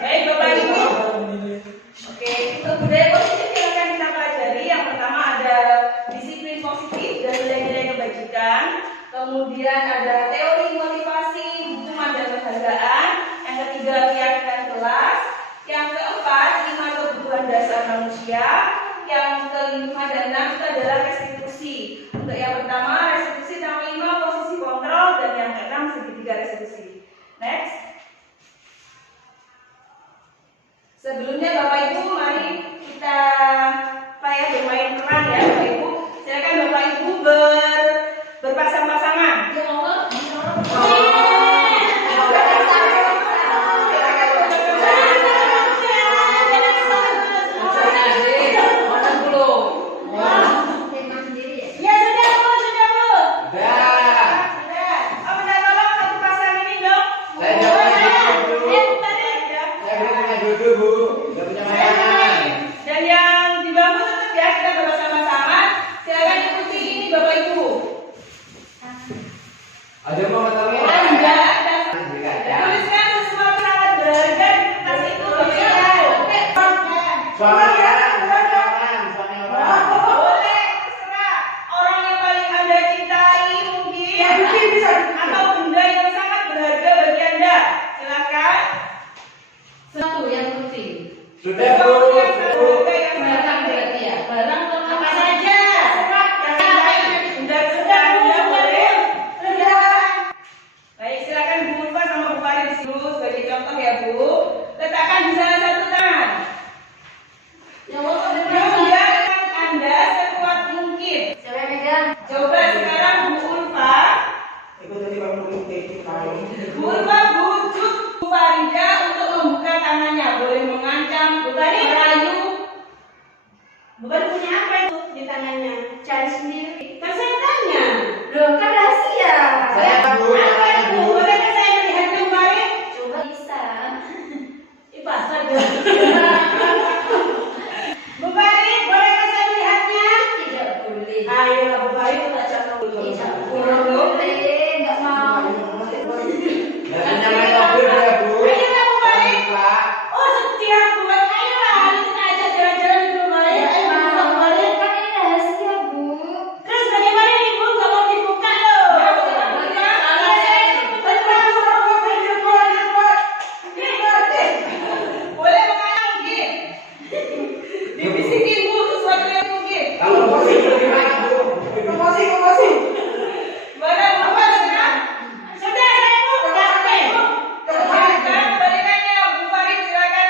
Baik Bapak Ibu. Oke, untuk budaya positif yang akan kita pelajari, yang pertama ada disiplin positif dan nilai-nilai kebajikan. Kemudian ada teori motivasi, hukuman dan penghargaan. Yang ketiga keyakinan kelas. Yang keempat 5 kebutuhan dasar manusia. Yang kelima dan 6 itu adalah restitusi. Untuk yang pertama restitusi, yang kelima posisi kontrol, dan yang keenam segitiga restitusi. Next. Sebelumnya Bapak Ibu, mari kita bermain peran ya Bapak Ibu. Silakan Bapak Ibu berpasang-pasangan. Dan yang di bangku tetap ya, kita bersama-sama. Silakan ikuti ini Bapak Ibu. Ada mau tahu? Tuliskan sesuatu sangat berharga di kertas itu Bapak Ibu. Boleh, terserah. Orang yang paling Anda cintai mungkin atau benda yang sangat berharga bagi Anda. Silakan. Satu yang penting. Sudah Bu. Barang berarti ya. Barang Apa saja? Sudah boleh. Baik, silakan Bu Ulfa sama Bu Farid dulu sebagai contoh ya Bu. Letakkan di salah satu tangan. Kemudian Anda sekuat mungkin. Coba sekarang Bu Ulfa. Bu Ulfa bujuk Bu Farida untuk membuka tangannya. Boleh mengancam, merayu. Bukan punya apa itu di tangannya? cari sendiri. Kan saya tanya. Loh, kan rahasia. Saya Bu. Apa itu? Bolehkah saya melihat Bu Farid? Coba bisa. Pasar Bu Farid, bolehkah saya melihatnya? Tidak boleh. Ayo Bu Farid, kita contoh dulu. Tidak boleh. Enggak mau. Ayolah Bu Farid. Oh setiap buat ayolah kita ajak jalan-jalan dulu Farid. Ayo Bu Farid. Kan ini rahasia, Bu. Terus bagaimana nih Bu? Gak mau dibuka loh. Boleh mengalah mungkin. Dibisikin Bu sesuatu yang mungkin. Boleh apa sekarang? Sudah saya Bu. Capek. Silakan balikannya Bu Farid, silakan.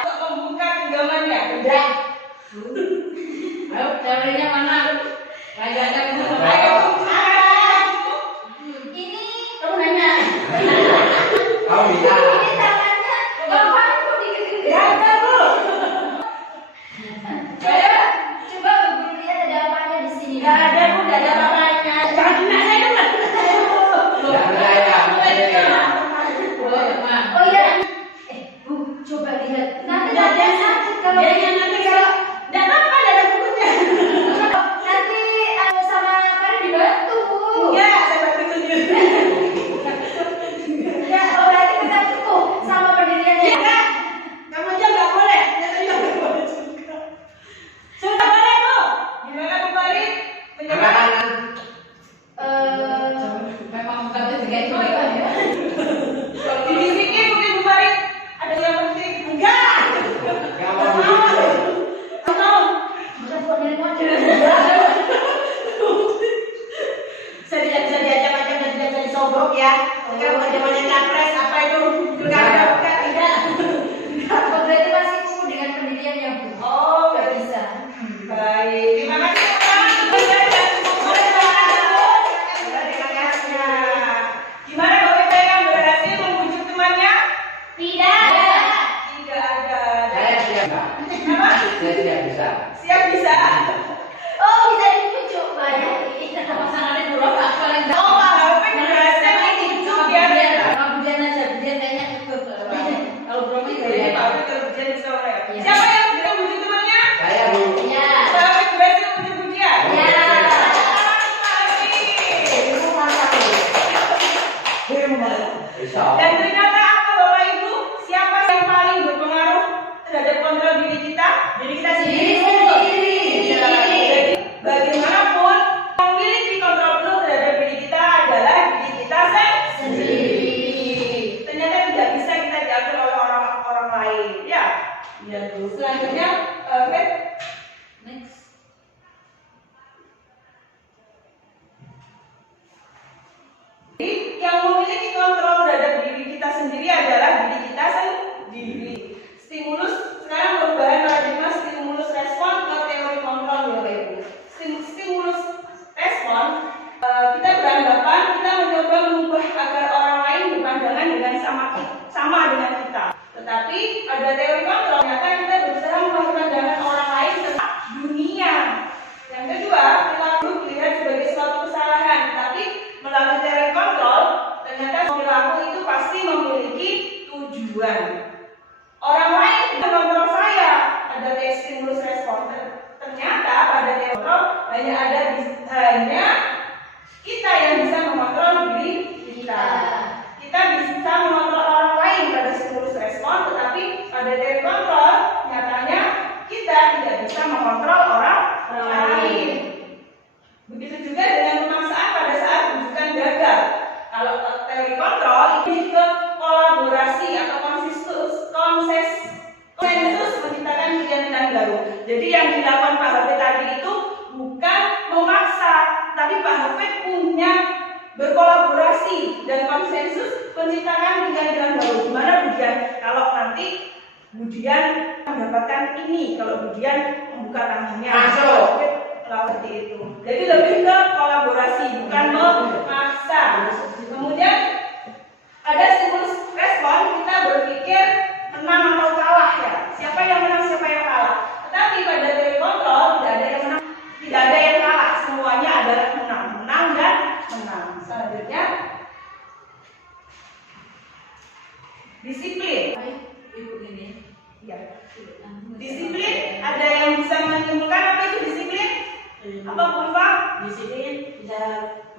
Untuk membuka genggamannya. Ayo, caranya mana? Kayaknya Bu. Ayo Bu. Ini kamu nanya. Kau bisa. Ini tangannya. Bapak kok dikit-dikit. Ya ada Bu. Coba Bu lihat ada apanya di sini. Gak ada Bu, gak ada apa-apanya. Jangan kena saya dengar. Ya percaya. Oh iya. Bu, coba lihat. Nanti Gak ada ada sakit kalau ya, nanti kalau gak apa-apa, gak ada bukunya. nanti sama Farid dibantu, Bu. Enggak, saya bantu sendiri. Ya, oh berarti kita cukup sama pendiriannya. Enggak, kamu aja gak boleh. Saya juga gak boleh juga. Sudah boleh Bu. Gimana Bu Farid? Penjelasan. Memang bukan rezeki ya. Dibisikin mungkin Bu Farid. Ada yang penting. Enggak. Gak mau. Atau Bukan buat milik model. saya tidak bisa diajak-ajak dan tidak bisa disobrok ya. Sekarang bukan zamannya capres, apa itu? Pilkada bukan, tidak. Oh, berarti masih cukup dengan pendiriannya, Bu. Oh, Nggak bisa. baik. Terima kasih teman-teman. Boleh silakan, Bu. Boleh dikasihnya. Gimana Bapak Ibu yang berhasil membujuk temannya? Tidak. Tidak ada. Saya siap. Apa? Saya siap bisa. Siap bisa. Oh, bisa dibujuk. Banyak. Pasangannya dulu apa yang Oh, Pak HP berhasil dibujuk ya. Budian aja, Budian kayaknya ikut. Kalau belum itu Jadi ya. Pak HP kalau berjalan bisa oleh. Iya. Siapa yang sudah membujuk temannya? Saya Bu. Iya. Pak HP berhasil membujuk dia. Iya. Pak HP. Bisa. Dan ternyata apa Bapak Ibu? Siapa yang paling berpengaruh terhadap kontrol diri kita? Diri kita sendiri. Jadi bagaimanapun memiliki kontrol penuh terhadap diri kita adalah diri kita sendiri. Ternyata tidak bisa kita diatur oleh orang lain. Ya. Lihat dulu. Selanjutnya, Fred. Next. Jadi yang memiliki kontrol terhadap diri kita sendiri adalah diri kita sendiri. Stimulus, sekarang perubahan paradigma stimulus respon ke teori kontrol ya Bapak Ibu. Stimulus respon, kita beranggapan kita mencoba mengubah agar orang lain berpandangan dengan sama dengan kita. Tetapi ada teori kontrol, ternyata kita berusaha mengubah pandangan orang lain tentang dunia. Yang kedua, perilaku dilihat sebagai suatu kesalahan, tapi melalui teori kontrol, ternyata perilaku itu pasti memiliki tujuan. Orang lain mengontrol saya, ada stimulus respon. Ternyata pada teori kontrol hanya kita yang bisa mengontrol diri kita. Kita bisa mengontrol orang lain pada stimulus respon, tetapi pada teori kontrol nyatanya kita tidak bisa mengontrol orang lain. Begitu juga dengan pemaksaan pada saat rujukan gagal. Kalau teori kontrol ini ke kolaborasi atau konsensus menciptakan pilihan baru. Jadi yang dilakukan Pak Hafid tadi itu bukan memaksa, tapi Pak Hafid punya berkolaborasi dan konsensus menciptakan pilihan baru. Gimana Budian? Kalau nanti Budian mendapatkan ini, kalau Budian membuka tangannya, masuk. Seperti itu. Jadi lebih ke kolaborasi, bukan memaksa. Kemudian ada stimulus respon, kita berpikir menang atau kalah ya. Siapa yang menang, siapa yang kalah. Tetapi pada teori kontrol tidak ada yang menang, tidak ada yang kalah. Semuanya adalah menang dan menang. Selanjutnya disiplin. Ibu ini. Ya. Disiplin, ada yang bisa menyimpulkan apa itu disiplin? Apa Pulva? Disiplin bisa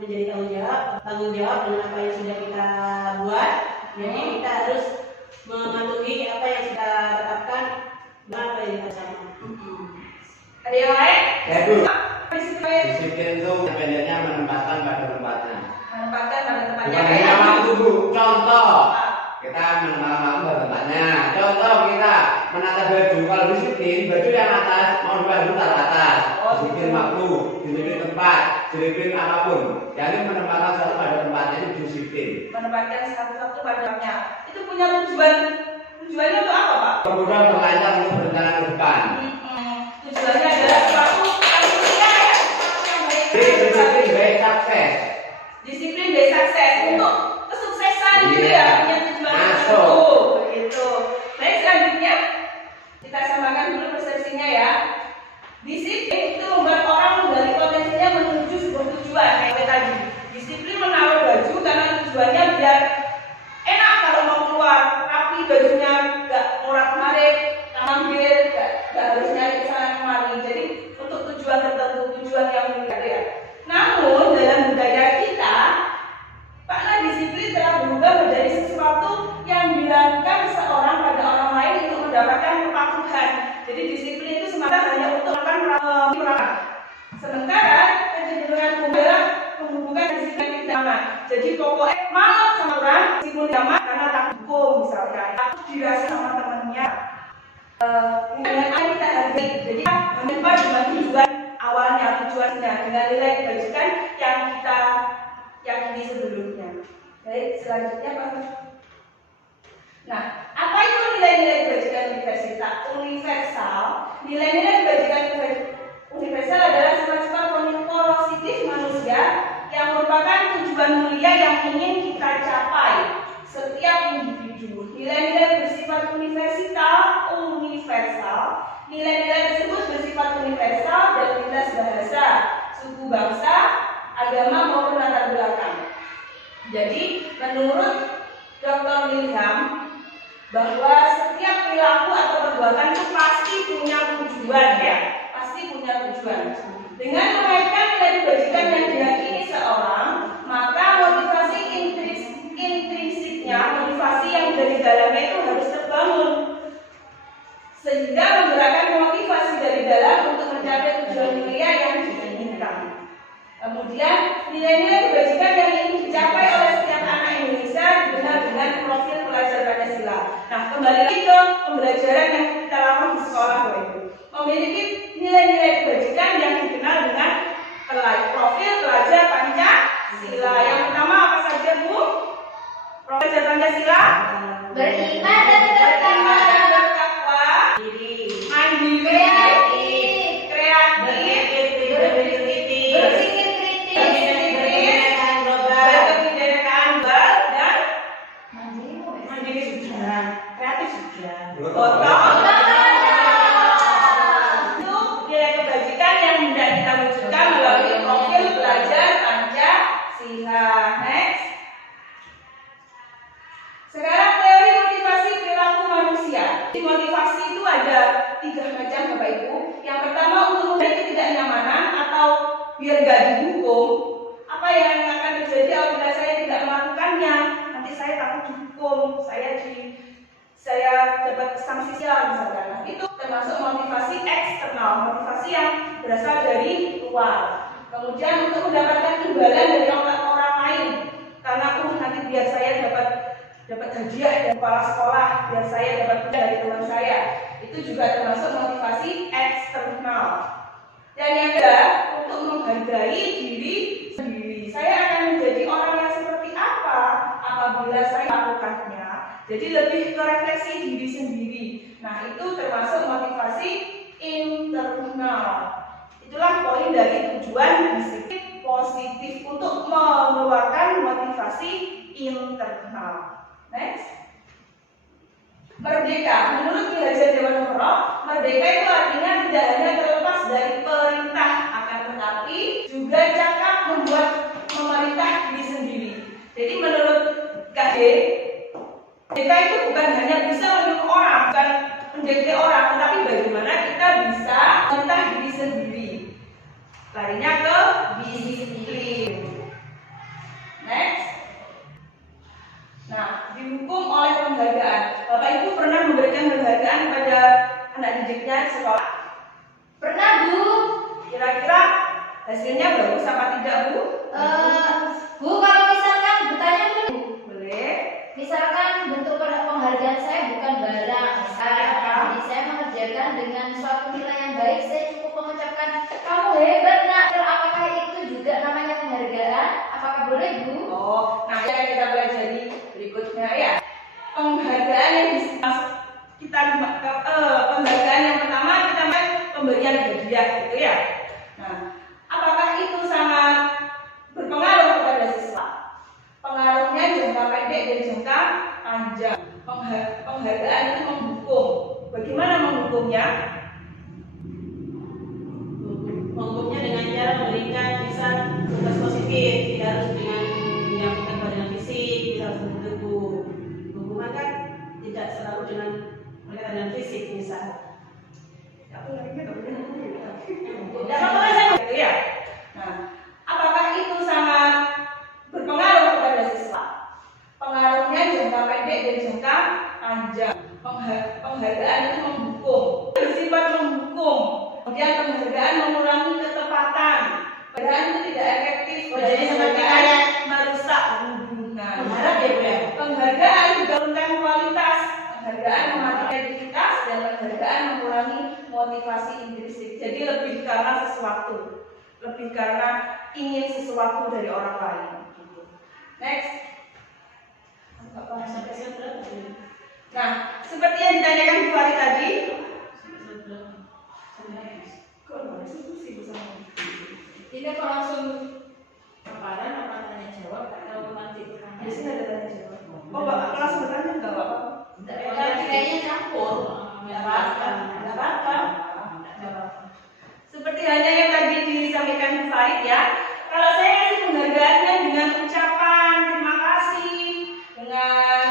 menjadi tanggung jawab dengan apa yang sudah kita buat. Jadi kita harus mematuhi apa yang sudah tetapkan dan apa yang kita sama. Ada yang lain? Disiplin. Disiplin itu sebenarnya menempatkan pada tempatnya. Menempatkan pada tempatnya. Bukan hanya waktu Bu. Contoh, kita menempatkan waktu pada tempatnya. Contoh kita menata baju. Kalau disiplin, baju yang atas mau dibaju taruh atas. Disiplin waktu, disiplin tempat, disiplin apapun. Jadi menempatkan sesuatu pada tempatnya itu disiplin. Menempatkan sesuatu pada tempatnya. Itu punya tujuan. Tujuannya untuk apa Pak? Kemudian berlancar untuk berencana ke depan. Tujuannya adalah suatu ya. Disiplin baik sukses. Disiplin baik sukses untuk kesuksesan gitu ya. Punya tujuan Masuk. Begitu. Baik, selanjutnya kita samakan dulu persepsinya ya. Disiplin itu membuat orang menggali potensinya menuju sebuah tujuan kayak tadi. Disiplin menaruh baju karena tujuannya biar enak kalau mau keluar, rapi bajunya, nggak morat-marit, ngambil, nggak harus nyari kesana kemari. Jadi untuk tujuan tertentu, tujuan yang berbeda ya. Namun dalam budaya kita, karena disiplin telah berubah menjadi sesuatu yang dilakukan seorang pada orang lain untuk mendapatkan kepatuhan. Jadi disiplin itu semata hanya untuk melakukan sementara kecenderungan adalah menghubungkan disiplin tidak. Jadi pokoknya malam sama orang meskipun tidak karena takut hukum misalkan, takut dirasa sama temannya. Dengan kita hargai. Jadi menimpa dengan tujuan awalnya, tujuannya dengan nilai kebajikan yang kita yakini sebelumnya. Baik, selanjutnya Pak. Nah, apa itu nilai-nilai kebajikan universal? Nilai-nilai kebajikan universal adalah sifat-sifat positif manusia yang merupakan tujuan mulia yang ingin kita capai setiap individu. Nilai-nilai bersifat universal. Nilai-nilai tersebut bersifat universal dan lintas bahasa, suku bangsa, agama maupun latar belakang. Jadi, menurut Dr. William bahwa setiap perilaku atau perbuatan itu pasti punya tujuan ya, pasti punya tujuan. Dengan mengaitkan nilai kebajikan yang diyakini seorang, maka motivasi intrinsik dalamnya itu harus terbangun, sehingga menggerakkan motivasi dari dalam untuk mencapai tujuan mulia yang diinginkan. Kemudian nilai-nilai kebajikan yang ingin dicapai oleh setiap anak Indonesia dikenal dengan profil pelajar Pancasila. Nah, kembali lagi ke pembelajaran yang kita lakukan di sekolah, Bapak Ibu. Memiliki nilai-nilai kebajikan yang dikenal dengan profil pelajar Pancasila. Yang pertama apa saja, Bu? Profil pelajar Pancasila? Beriman dan bertakwa. Mandiri, Kreatif. kreatif, Berpikir kritis. berkebinekaan global, dan Mandiri sudah, kreatif sudah. gotong. Itu nilai kebajikan yang hendak kita wujudkan melalui profil pelajar Pancasila. Next. Sekarang teori motivasi perilaku manusia. Di motivasi itu ada 3 macam, Bapak Ibu. Yang pertama untuk menghindari ketidaknyamanan atau biar gak dihukum. Apa yang akan terjadi apabila saya tidak melakukannya? Nanti saya takut dihukum, saya dapat sanksi sosial misalkan. Nah, itu termasuk motivasi eksternal, motivasi yang berasal dari luar. Kemudian untuk mendapatkan imbalan dari orang lain, karena nanti biar saya dapat hadiah dari kepala sekolah, biar saya dapat hadiah dari teman saya, itu juga termasuk motivasi eksternal. Dan yang kedua, untuk menghargai diri sendiri. Saya akan menjadi orang yang seperti apa apabila saya melakukannya. Jadi lebih ke refleksi diri sendiri. Nah, itu termasuk motivasi internal. Itulah poin dari tujuan disiplin positif untuk mengeluarkan motivasi internal. Next. Merdeka. Menurut Ki Hajar Dewantara, merdeka itu artinya tidak hanya terlepas dari perintah, akan tetapi juga cakap membuat memerintah diri sendiri. Jadi menurut KD, merdeka itu bukan hanya bisa menyuruh orang, bukan mendikte orang, tetapi bagaimana kita bisa memerintah diri sendiri. Larinya ke disiplin. Next. Nah, dihukum oleh penghargaan. Bapak Ibu pernah memberikan penghargaan kepada anak didiknya di sekolah? Pernah, Bu? Kira-kira hasilnya bagus apa tidak, Bu? Bu, kalau misalkan bertanya dulu. Boleh. Misalkan bentuk penghargaan saya bukan barang, jadi saya mengerjakan dengan suatu nilai yang baik, saya cukup mengucapkan kamu hebat nak. Apakah itu juga namanya penghargaan? Apakah boleh, Bu? Oh, nah yang kita pelajari berikutnya ya. Penghargaan yang penghargaan yang pertama kita pemberian hadiah gitu ya. Nah, apakah itu sangat berpengaruh kepada siswa? Pengaruhnya jangka pendek dan jangka panjang. Penghargaan itu menghukum. Bagaimana menghukumnya? Menghukumnya dengan cara memberikan misal tugas positif, tidak harus dengan yang berkaitan fisik, tidak harus bentuk hukuman kan tidak selalu dengan berkaitan dengan fisik misal. Aku lagi nggak boleh hukum. Ya, apa saja gitu ya. Nah, apakah itu sangat berpengaruh kepada siswa? Pengaruhnya jangka pendek dan jangka panjang. Penghargaan itu menghukum, bersifat menghukum. Kemudian penghargaan mengurangi ketepatan. Penghargaan itu tidak efektif. Jadi seperti kayak merusak hubungan. mengharap ya, Bu ya. Penghargaan juga menurunkan kualitas. Penghargaan mematikan kreativitas dan penghargaan mengurangi motivasi intrinsik. Jadi lebih karena sesuatu, lebih karena ingin sesuatu dari orang lain. Next. Sampai berapa sih? Nah, seperti yang ditanyakan Bu Fari tadi, kok itu sih bersama? Ini kok langsung paparan apa tanya jawab atau nanti Di sini ada tanya jawab. Oh, Bapak langsung bertanya enggak, Bapak? kayaknya campur. Enggak apa-apa. Enggak apa-apa. Seperti halnya yang tadi disampaikan Bu Farid ya. Kalau saya kasih penghargaannya dengan ucapan terima kasih, dengan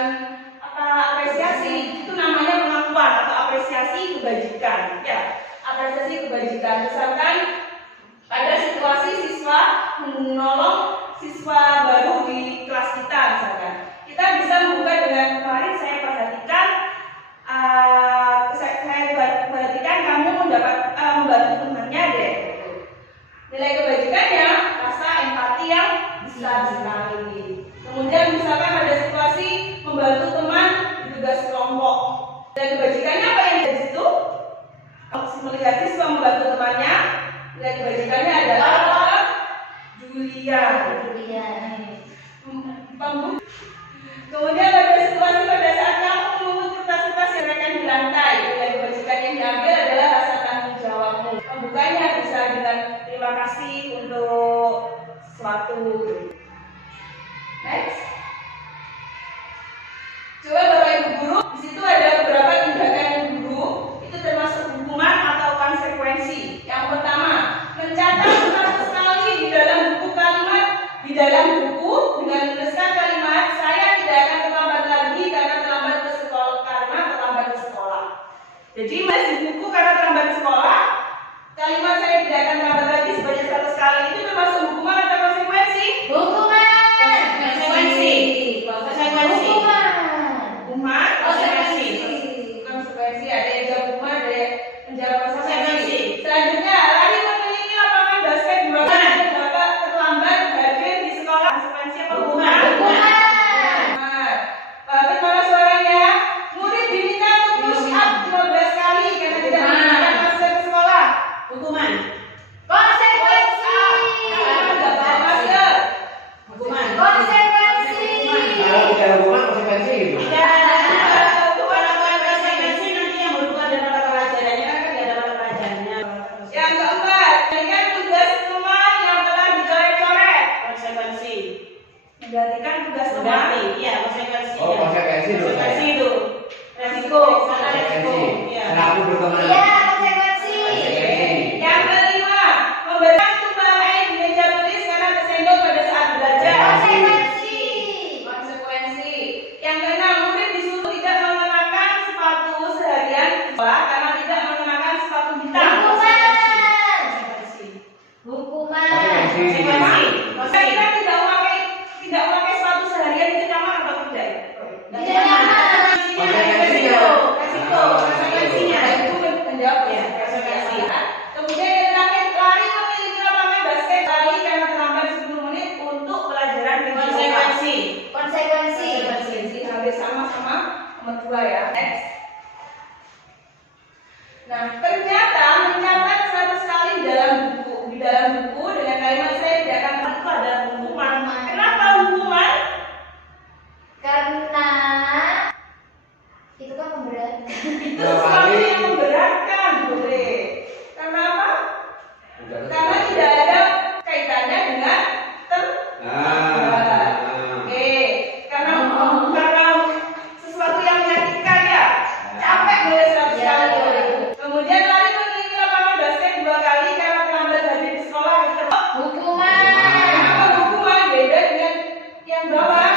apresiasi, itu namanya pengakuan atau apresiasi kebajikan. Ya, apresiasi kebajikan. Misalkan pada situasi siswa menolong siswa baru di kelas kita misalkan, kita bisa membuka dengan kemarin saya perhatikan Kemudian ada situasi pada saat kamu memungut kertas-kertas yang akan di lantai. Nilai kebajikan yang diambil adalah rasa tanggung jawabmu. Membukanya bisa dengan terima kasih untuk sesuatu. Next. Coba Bapak Ibu guru, di situ ada beberapa tindakan guru, itu termasuk hukuman atau konsekuensi. Yang pertama, mencatat 100 kali di dalam buku kalimat, di dalam buku dengan menuliskan kalimat saya tidak akan terlambat lagi karena terlambat ke sekolah karena terlambat ke sekolah. Jadi masih buku karena terlambat sekolah, kalimat saya tidak akan terlambat lagi sebanyak 100 kali itu termasuk hukuman atau konsekuensi? Hukuman. Konsekuensi. Konsekuensi. Hukuman, konsekuensi. Konsekuensi ada yang jawab hukuman, ada yang menjawab konsekuensi. Selanjutnya, lari mengelilingi lapangan basket 2 kali dan Bapak terlambat hadir di sekolah. Konsekuensi apa hukuman? Hukuman. Tapi mana suaranya? Murid diminta untuk push up 15 kali karena tidak menggunakan masker ke sekolah. Hukuman. Konsekuensi. Tidak pakai masker. Hukuman. Konsekuensi. Kalau bicara hukuman konsekuensi gitu. Kalau konsekuensi nanti yang berubah dari mata pelajarannya kan nggak ada mata pelajarannya. Yang keempat, berikan tugas rumah yang telah dicoret-coret. Konsekuensi. Menggantikan tugas rumah. Berarti, iya konsekuensi. Oh, konsekuensi dulu Konsekuensi saya. itu. Resiko. Sana resiko. Konsekuensi. Iya. Selaku berteman. Iya, konsekuensi. Yang kelima, memberikan tumbal air di meja tulis karena tersenggol pada saat belajar. Konsekuensi. Konsekuensi. Yang keenam, murid disuruh tidak mengenakan sepatu seharian di sekolah karena tidak mengenakan sepatu hitam. Hukuman. Konsekuensi. Hukuman. Konsekuensi. Saya kira tidak memakai sepatu seharian itu nyaman atau tidak? Tidak nyaman. Resiko. Resiko. Konsekuensinya. Itu menjawab ya. Konsekuensi. Kemudian yang terakhir, lari mengelilingi lapangan basket kali karena terlambat 10 menit untuk pelajaran dengan Konsekuensi. Konsekuensi. Konsekuensi hampir sama-sama nomor 2 ya. Next. Nah, ternyata mencatat 100 kali di dalam buku dengan kalimat saya tidak akan itu ada hukuman. Kenapa hukuman? Karena itu kan memberatkan. Itu sesuatu yang memberatkan, boleh. Karena apa? Karena tidak ada kaitannya dengan Oke, karena sesuatu yang menyakitkan ya, capek mulai 100 kali. Kemudian lari mengelilingi lapangan basket 2 kali karena terlambat hadir di sekolah. Hukuman. Kenapa hukuman beda dengan yang bawah?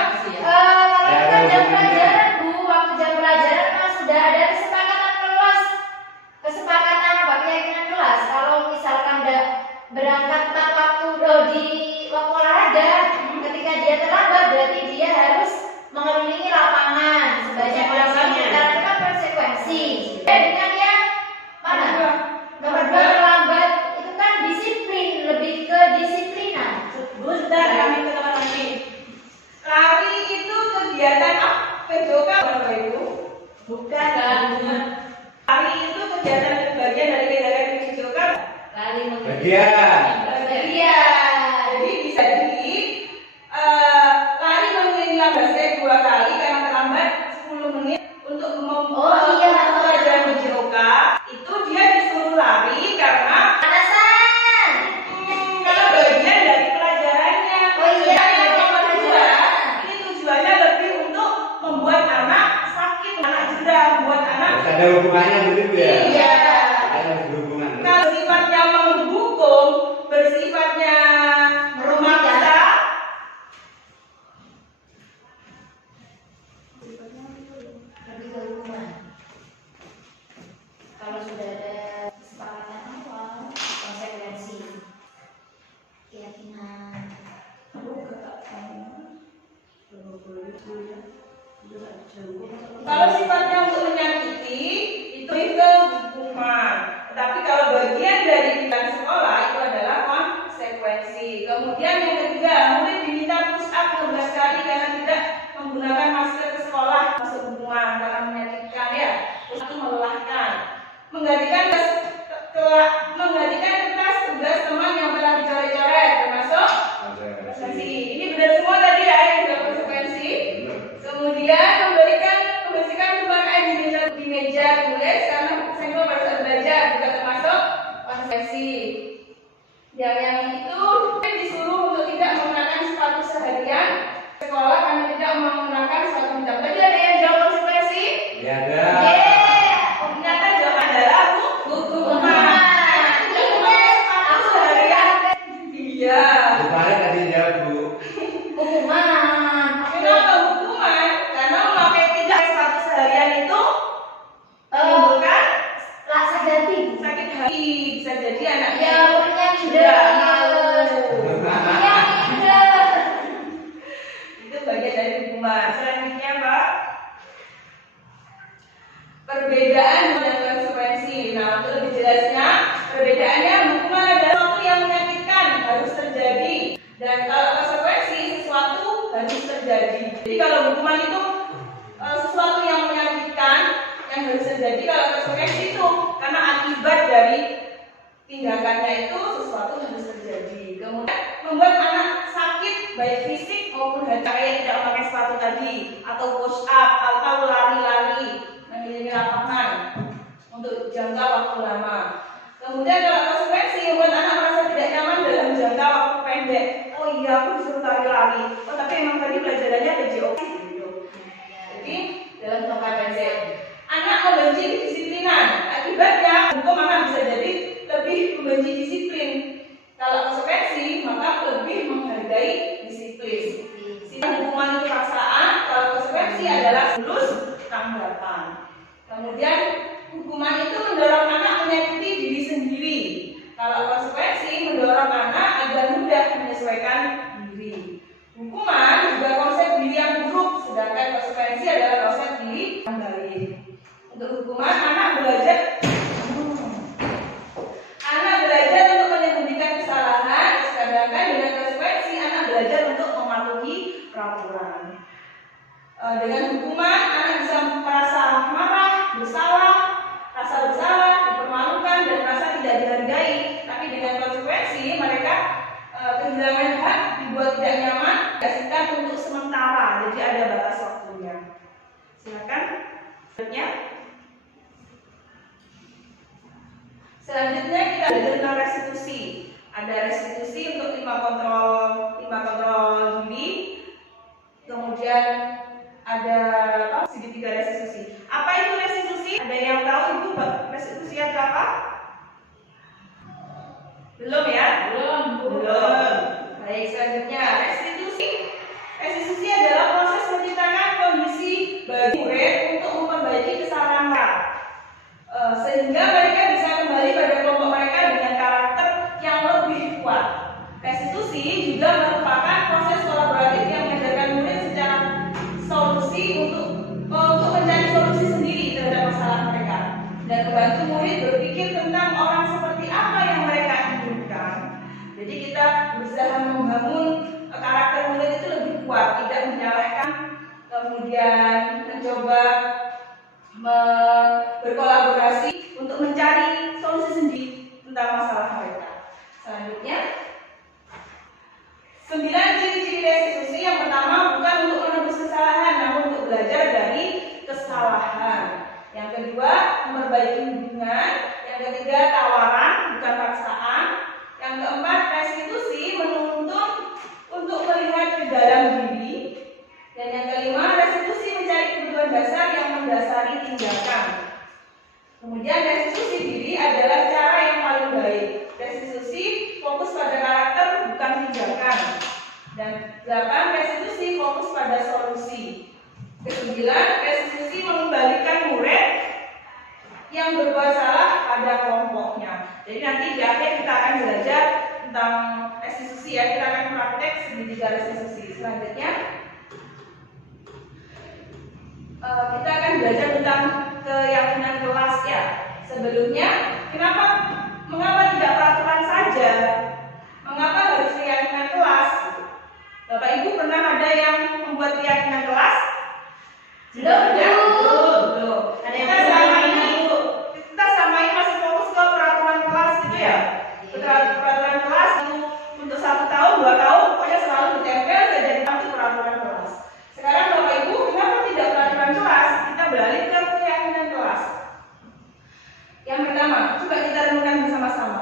Kalau bukan jam pelajaran, Bu, waktu jam pelajaran kan sudah ada kesepakatan kelas. Kesepakatan apa? Keyakinan kelas. Kalau misalkan berangkat tepat waktu di waktu olahraga, ketika dia terlambat berarti dia harus mengelilingi lapangan sebanyak Konsekuensinya. karena itu kan konsekuensi. Dengan yang mana? Nomor 2 Nomor terlambat itu kan disiplin, lebih ke disiplinan. Bunda kami ke tempat lain. Lari itu kegiatan apa? PJOK Bapak Ibu? Bukan kan? Lari itu kegiatan bagian dari kegiatan PJOK. Bagian. Iya. Jadi bisa jadi lari mengelilingi lapangan basket 2 kali karena terlambat 10 menit untuk membuat Oh, iya. pelajaran PJOK. Itu dia disuruh lari karena Alasan. kalau bagian dari pelajarannya. Oh iya, Sedangkan yang bagian nomor 2, pelajaran. ini tujuannya lebih untuk membuat anak sakit, anak cedera, membuat anak. Harus ada hubungannya begitu ya. Iya. Harus berhubungan. Kalau sifatnya menghukum, bersifatnya memaksa, Lebih ke hukuman. Kalau sudah ada kesepakatan awal, konsekuensi, keyakinan. kalau sifatnya untuk menyakiti, itu ke hukuman. Tetapi kalau bagian dari bidang sekolah itu adalah konsekuensi. Kemudian yang ketiga, murid diminta push up 12 kali karena tidak menggunakan masker ke sekolah, masuk hukuman karena menyakitkan ya. Push up itu melelahkan. Menggantikan kertas tugas teman yang telah dicoret-coret termasuk konsekuensi. Ini benar semua tadi ya yang sudah konsekuensi. Kemudian konsekuensi. Yang itu disuruh untuk tidak menggunakan sepatu seharian sekolah karena tidak menggunakan sepatu hitam. Tadi ada yang jawab konsekuensi? Ya ada. Ternyata jawaban adalah hukuman. Sepatu seharian. Iya. Kemarin tadi jawab Bu. Hukuman. Kenapa hukuman? Karena memakai tidak sepatu seharian itu menimbulkan Rasa hati. sakit hati. Bisa jadi anaknya Ya, umurnya sudah tidak. malu. Ya, tidak. Itu bagian dari hukuman. Selanjutnya Pak, perbedaan dan konsekuensi. Nah, untuk lebih jelasnya, perbedaannya hukuman adalah sesuatu yang menyakitkan harus terjadi, dan kalau konsekuensi sesuatu harus terjadi. Jadi kalau hukuman itu sesuatu yang menyakitkan yang harus terjadi, kalau konsekuensi itu karena akibat dari tindakannya itu sesuatu harus terjadi. Kemudian membuat anak sakit baik fisik maupun hati, kayak tidak memakai sepatu tadi, atau push up, atau lari-lari mengelilingi lapangan untuk jangka waktu lama. Kemudian kalau konsekuensi membuat anak merasa tidak nyaman dalam jangka waktu pendek. Oh iya, aku disuruh lari-lari. Oh tapi emang tadi pelajarannya PJOK gitu. Jadi dalam jangka pendek, anak membenci kedisiplinan. Akibatnya hukum anak bisa jadi lebih membenci disiplin. Kalau konsekuensi maka lebih menghargai disiplin. Hukuman itu paksaan, kalau konsekuensi adalah lulus tanggapan. Kemudian hukuman itu mendorong anak menyakiti diri sendiri. Kalau konsekuensi mendorong anak agar mudah menyesuaikan diri. Hukuman juga konsep diri yang buruk, sedangkan konsekuensi adalah konsep diri yang baik. Untuk hukuman anak belajar untuk menyembunyikan kesalahan, sedangkan dengan konsekuensi anak belajar untuk mematuhi peraturan. Dengan hukuman anak bisa merasa marah, rasa bersalah, dipermalukan dan merasa tidak dihargai. Tapi dengan konsekuensi mereka kehilangan hak, dibuat tidak nyaman, dikasihkan untuk sementara. Jadi ada batas waktunya. Silakan. Selanjutnya kita belajar tentang restitusi. Ada restitusi untuk 5 kontrol diri. Kemudian ada segitiga restitusi. Apa itu restitusi? Ada yang tahu Ibu restitusi itu apa? Belum ya? Belum. Baik, selanjutnya restitusi. Restitusi adalah proses menciptakan kondisi bagi murid untuk memperbaiki kesalahan mereka, sehingga mereka bisa kembali pada kelompok mereka dengan karakter yang lebih kuat. Restitusi juga merupakan proses kolaboratif yang mengajarkan murid secara solusi untuk mencari solusi sendiri terhadap masalah mereka, dan membantu murid berpikir tentang orang seperti apa yang mereka inginkan. Jadi kita berusaha membangun karakter murid itu lebih kuat, tidak menyalahkan, kemudian mencoba berkolaborasi untuk mencari solusi sendiri tentang masalah mereka. Selanjutnya, 9 ciri-ciri restitusi. Yang pertama, bukan untuk menebus kesalahan, namun untuk belajar dari kesalahan. Yang kedua, memperbaiki hubungan. Yang ketiga, tawaran, bukan paksaan. Yang keempat, restitusi menuntun untuk melihat ke dalam diri. Dan yang kelima, restitusi mencari kebutuhan dasar yang mendasari tindakan. Kemudian restitusi diri adalah cara yang paling baik. Restitusi fokus pada karakter bukan tindakan. Dan 8, restitusi fokus pada solusi. Ke-9, restitusi mengembalikan murid yang berbuat salah pada kelompoknya. Jadi nanti di akhir kita akan belajar tentang restitusi ya. Kita akan praktek segitiga restitusi. Selanjutnya kita akan belajar tentang keyakinan kelas ya. Sebelumnya, mengapa tidak peraturan saja? Mengapa harus keyakinan kelas? Bapak Ibu pernah ada yang membuat keyakinan kelas? Belum. Kita selama ini masih fokus ke peraturan kelas gitu ya. Peraturan kelas untuk 1 tahun, 2 tahun, pokoknya selalu ditempel saja di peraturan kelas. Sekarang Bapak Ibu, kenapa tidak peraturan kelas? Kita beralih ke keyakinan kelas. Yang pertama, coba kita renungkan bersama-sama.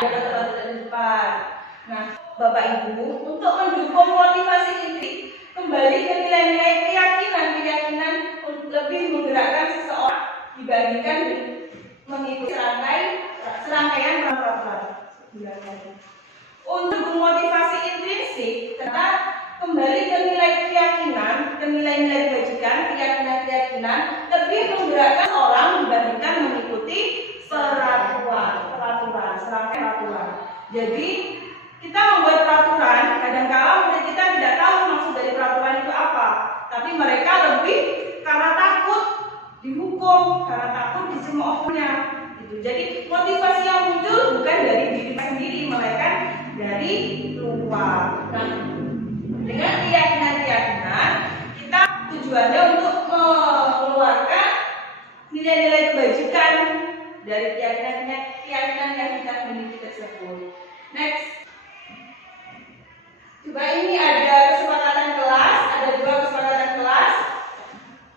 Dia tetap di depan. Nah, Bapak Ibu, untuk mendukung motivasi ini, kembali ke nilai-nilai keyakinan lebih menggerakkan seseorang dibandingkan mengikuti serangkaian peraturan. Untuk memotivasi intrinsik, karena kembali ke nilai keyakinan, ke nilai-nilai kebajikan, keyakinan lebih menggerakkan orang dibandingkan mengikuti serangkaian peraturan. Jadi kita membuat peraturan, kadang-kala murid kita tidak tahu maksud dari peraturan itu apa, tapi mereka lebih karena takut dihukum, karena takut dicemoohnya. Gitu. Jadi motivasi yang muncul bukan dari diri sendiri, melainkan dari luar. Nah, dengan keyakinan kita tujuannya untuk mengeluarkan nilai-nilai kebajikan dari keyakinan yang kita miliki tersebut. Next. Coba ini ada kesepakatan kelas, ada 2 kesepakatan kelas.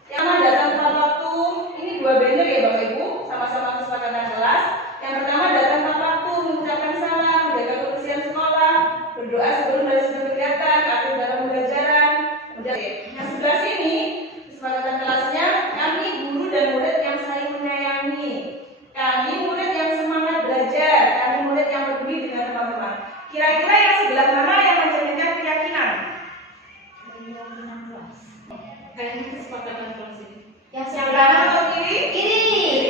Yang mana datang tepat waktu, ini 2 banner ya Bapak Ibu, sama-sama kesepakatan kelas. Yang pertama datang tepat waktu, mengucapkan salam, menjaga kebersihan sekolah, berdoa sebelum dan sesudah kegiatan, aktif dalam pembelajaran. Yang sebelah sini kesepakatan kelasnya, kami guru dan murid yang saling menyayangi, kami murid yang semangat belajar, kami murid yang peduli dengan teman-teman. Kira-kira yang sebelah mana yang mencerminkan keyakinan? Kayaknya kesepakatan kelas ini. Yang Yang sebelah kanan atau kiri? kiri.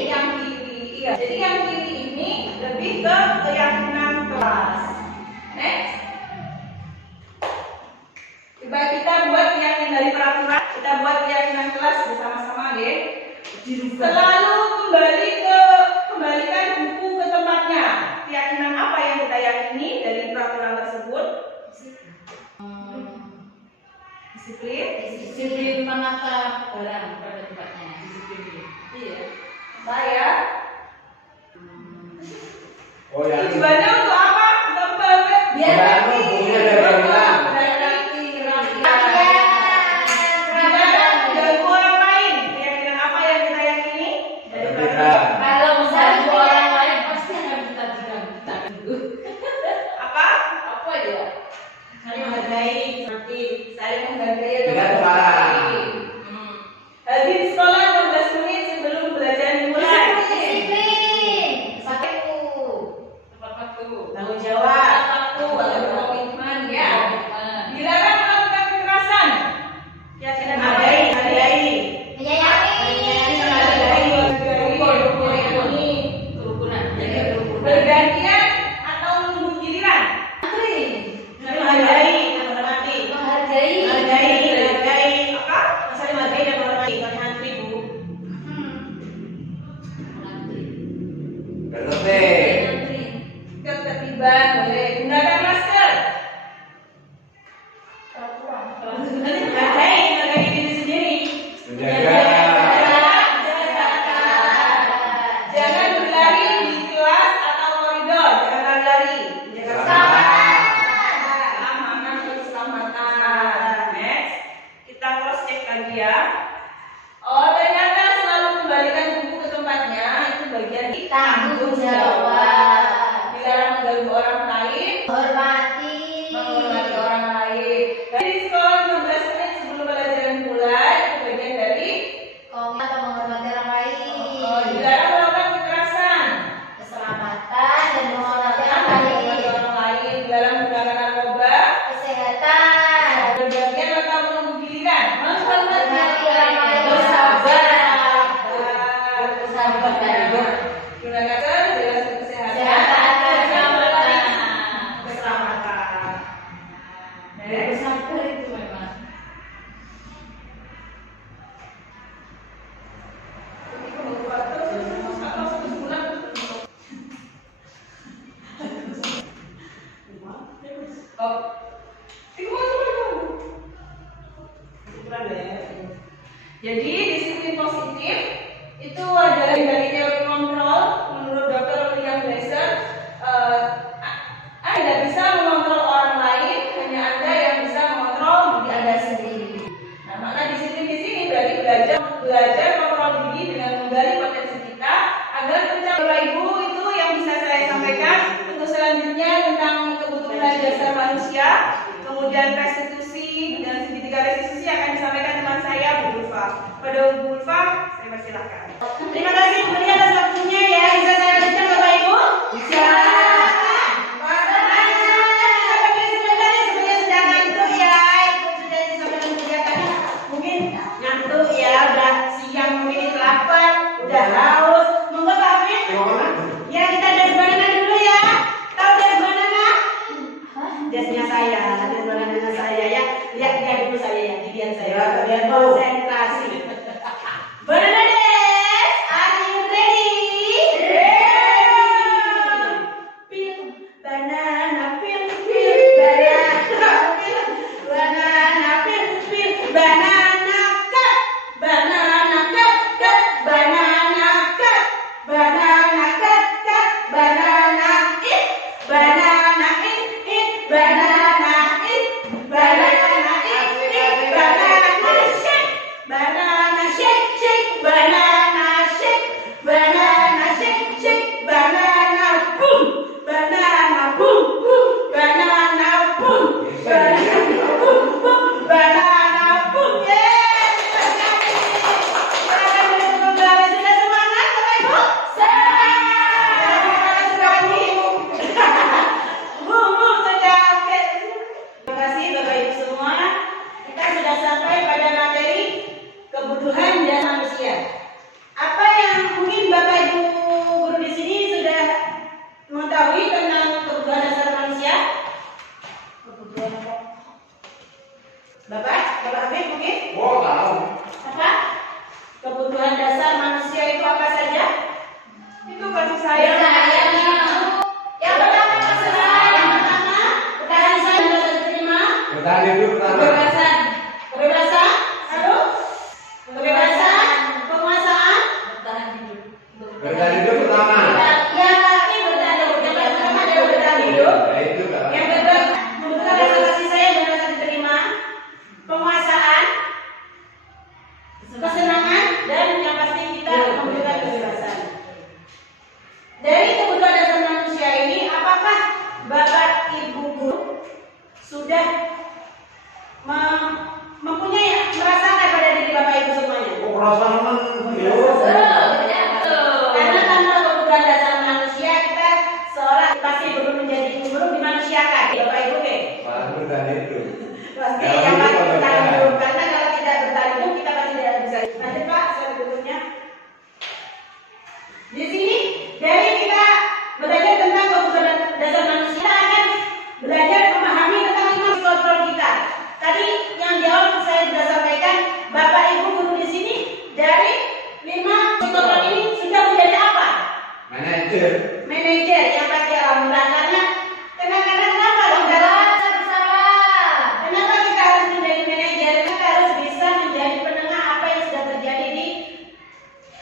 Yang kiri. Iya. Jadi yang kiri ini lebih ke keyakinan kelas. Next. Coba kita buat keyakinan dari peraturan. Kita buat keyakinan kelas bersama-sama deh. Selalu kembalikan buku ke tempatnya. Keyakinan apa yang kita yakini dari peraturan tersebut? Disiplin menata barang pada tempatnya. Iya. Saya. Oh ya. Tujuannya untuk apa? Biar rapi. Bukunya ada bilang. Dilarang mengganggu orang lain. Keyakinan apa yang kita yakini dari peraturan? Kalau misalnya orang lain pasti akan kita dulu. Apa? Apa ya? Saling menghargai, nanti Saling menghargai atau Tidak sekarang. Hadir di sekolah 15 menit sebelum pembelajaran dimulai. Disiplin. Satu. Tepat waktu. tanggung jawab. Waktu atau komitmen ya. Dilarang melakukan kekerasan. Keyakinan apa yang Hargai. bergantian atau menunggu giliran. Menghargai dan menghormati. Menghargai. Menghargai. Apa? Saling menghargai dan menghormati. Kalian antri Bu. Bertertib. Ketertiban boleh gunakan masker. Menghargai diri sendiri. Menjaga. Jangan berlari di kelas atau koridor. Jangan lari-lari. Jaga keamanan dan keselamatan. Next, kita cross check lagi ya. Oh, ternyata selalu kembalikan buku ke tempatnya itu bagian Tanggung jawab. Dilarang mengganggu orang lain, Hormati. menghormati orang lain. Jadi di sekolah 15 menit sebelum pelajaran mulai itu bagian dari Komit atau menghormati orang lain. dilarang melakukan kekerasan. Keselamatan dan menghormati orang Menghormati lain. orang lain, dilarang menggunakan narkoba, Kesehatan. bergantian atau menunggu giliran. Menghormati orang lain. Bersabar. Bersabar. Gunakan jelas kesehatan. Kesehatan. Keselamatan. Next. Bersabar itu memang. Jadi disiplin positif itu adalah dari teori kontrol menurut Dr. William Glasser. Anda tidak bisa mengontrol orang lain, hanya Anda yang bisa mengontrol diri Anda sendiri. Nah, maka disiplin di sini berarti belajar kontrol diri dengan menggali potensi kita agar tercapai. Bapak Ibu, itu yang bisa saya sampaikan. Untuk selanjutnya selanjutnya tentang kebutuhan dasar manusia, kemudian restitusi dan segitiga restitusi akan disampaikan teman saya Bu Ulfa. Pada Bu Ulfa, saya persilahkan. Terima kasih Bu Lia atas waktunya ya. Bisa saya lanjutkan Bapak Ibu? Bisa. Mungkin ngantuk ya, udah siang, mungkin lapar, udah haus. Monggo Pak Afif. Gimana? Ya kita das banana dulu ya. Tahu das banana? Dasnya saya, das banana saya ya. Lihat dulu saya ya, lihat saya. Biar konsentrasi. Banana des, are you ready? Pil, banana pil, banana pil, banana pil, banana cut, banana cut, banana cut, banana cut, banana it, banana it, banana it, banana it, banana shake, banana shake, shake, banana shake, banana shake, shake, banana boom, banana boom, boom, banana boom, banana boom, boom, banana boom. Sudah semangat Bapak Ibu? Terima kasih Bapak Ibu semua. Kita sudah sampai pada materi kebutuhan dasar manusia. Apa yang mungkin Bapak Ibu guru di sini sudah mengetahui tentang kebutuhan dasar manusia? Kebutuhan apa? Bapak Afif mungkin? Oh, tahu. Apa? Kebutuhan dasar manusia itu apa saja? Itu kasih sayang. Yang pertama kasih sayang. Yang pertama, kasih sayang dan rasa terima. Bertahan hidup pertama. Kebebasan. Kebebasan. Lalu? Kebebasan. Penguasaan. Bertahan hidup pertama. Yang terakhir bertahan hidup. Yang pertama adalah bertahan hidup. Ya itu kan. Yang kedua, membutuhkan rasa kasih sayang dan rasa diterima. Penguasaan. Kesenangan. Dan yang pasti kita membutuhkan kebebasan. Dari kebutuhan dasar manusia ini, apakah Bapak Ibu guru sudah mempunyai merasakan pada diri Bapak Ibu semuanya? Oh, perasaan men. Karena tanpa kebutuhan dasar manusia kita seorang pasti belum dimanusiakan. Bapak Ibu ke? Bertahan hidup. Pasti Kalau yang hidup pasti atau bertahan bertahan? hidup. Karena kalau tidak bertahan hidup kita pasti tidak bisa. Lanjut Pak, saya berikutnya. Di sini dari kita belajar tentang kebutuhan dasar manusia, kita akan belajar memahami tentang 5 kontrol kita. Tadi yang jawab saya sudah sampaikan, Bapak Ibu guru di sini dari 5 kontrol ini sudah menjadi apa? Manajer. Manajer yang pasti alhamdulillah. Karena kenapa dong? Kenapa kita harus menjadi manajer? Kita harus bisa menjadi penengah apa yang sudah terjadi di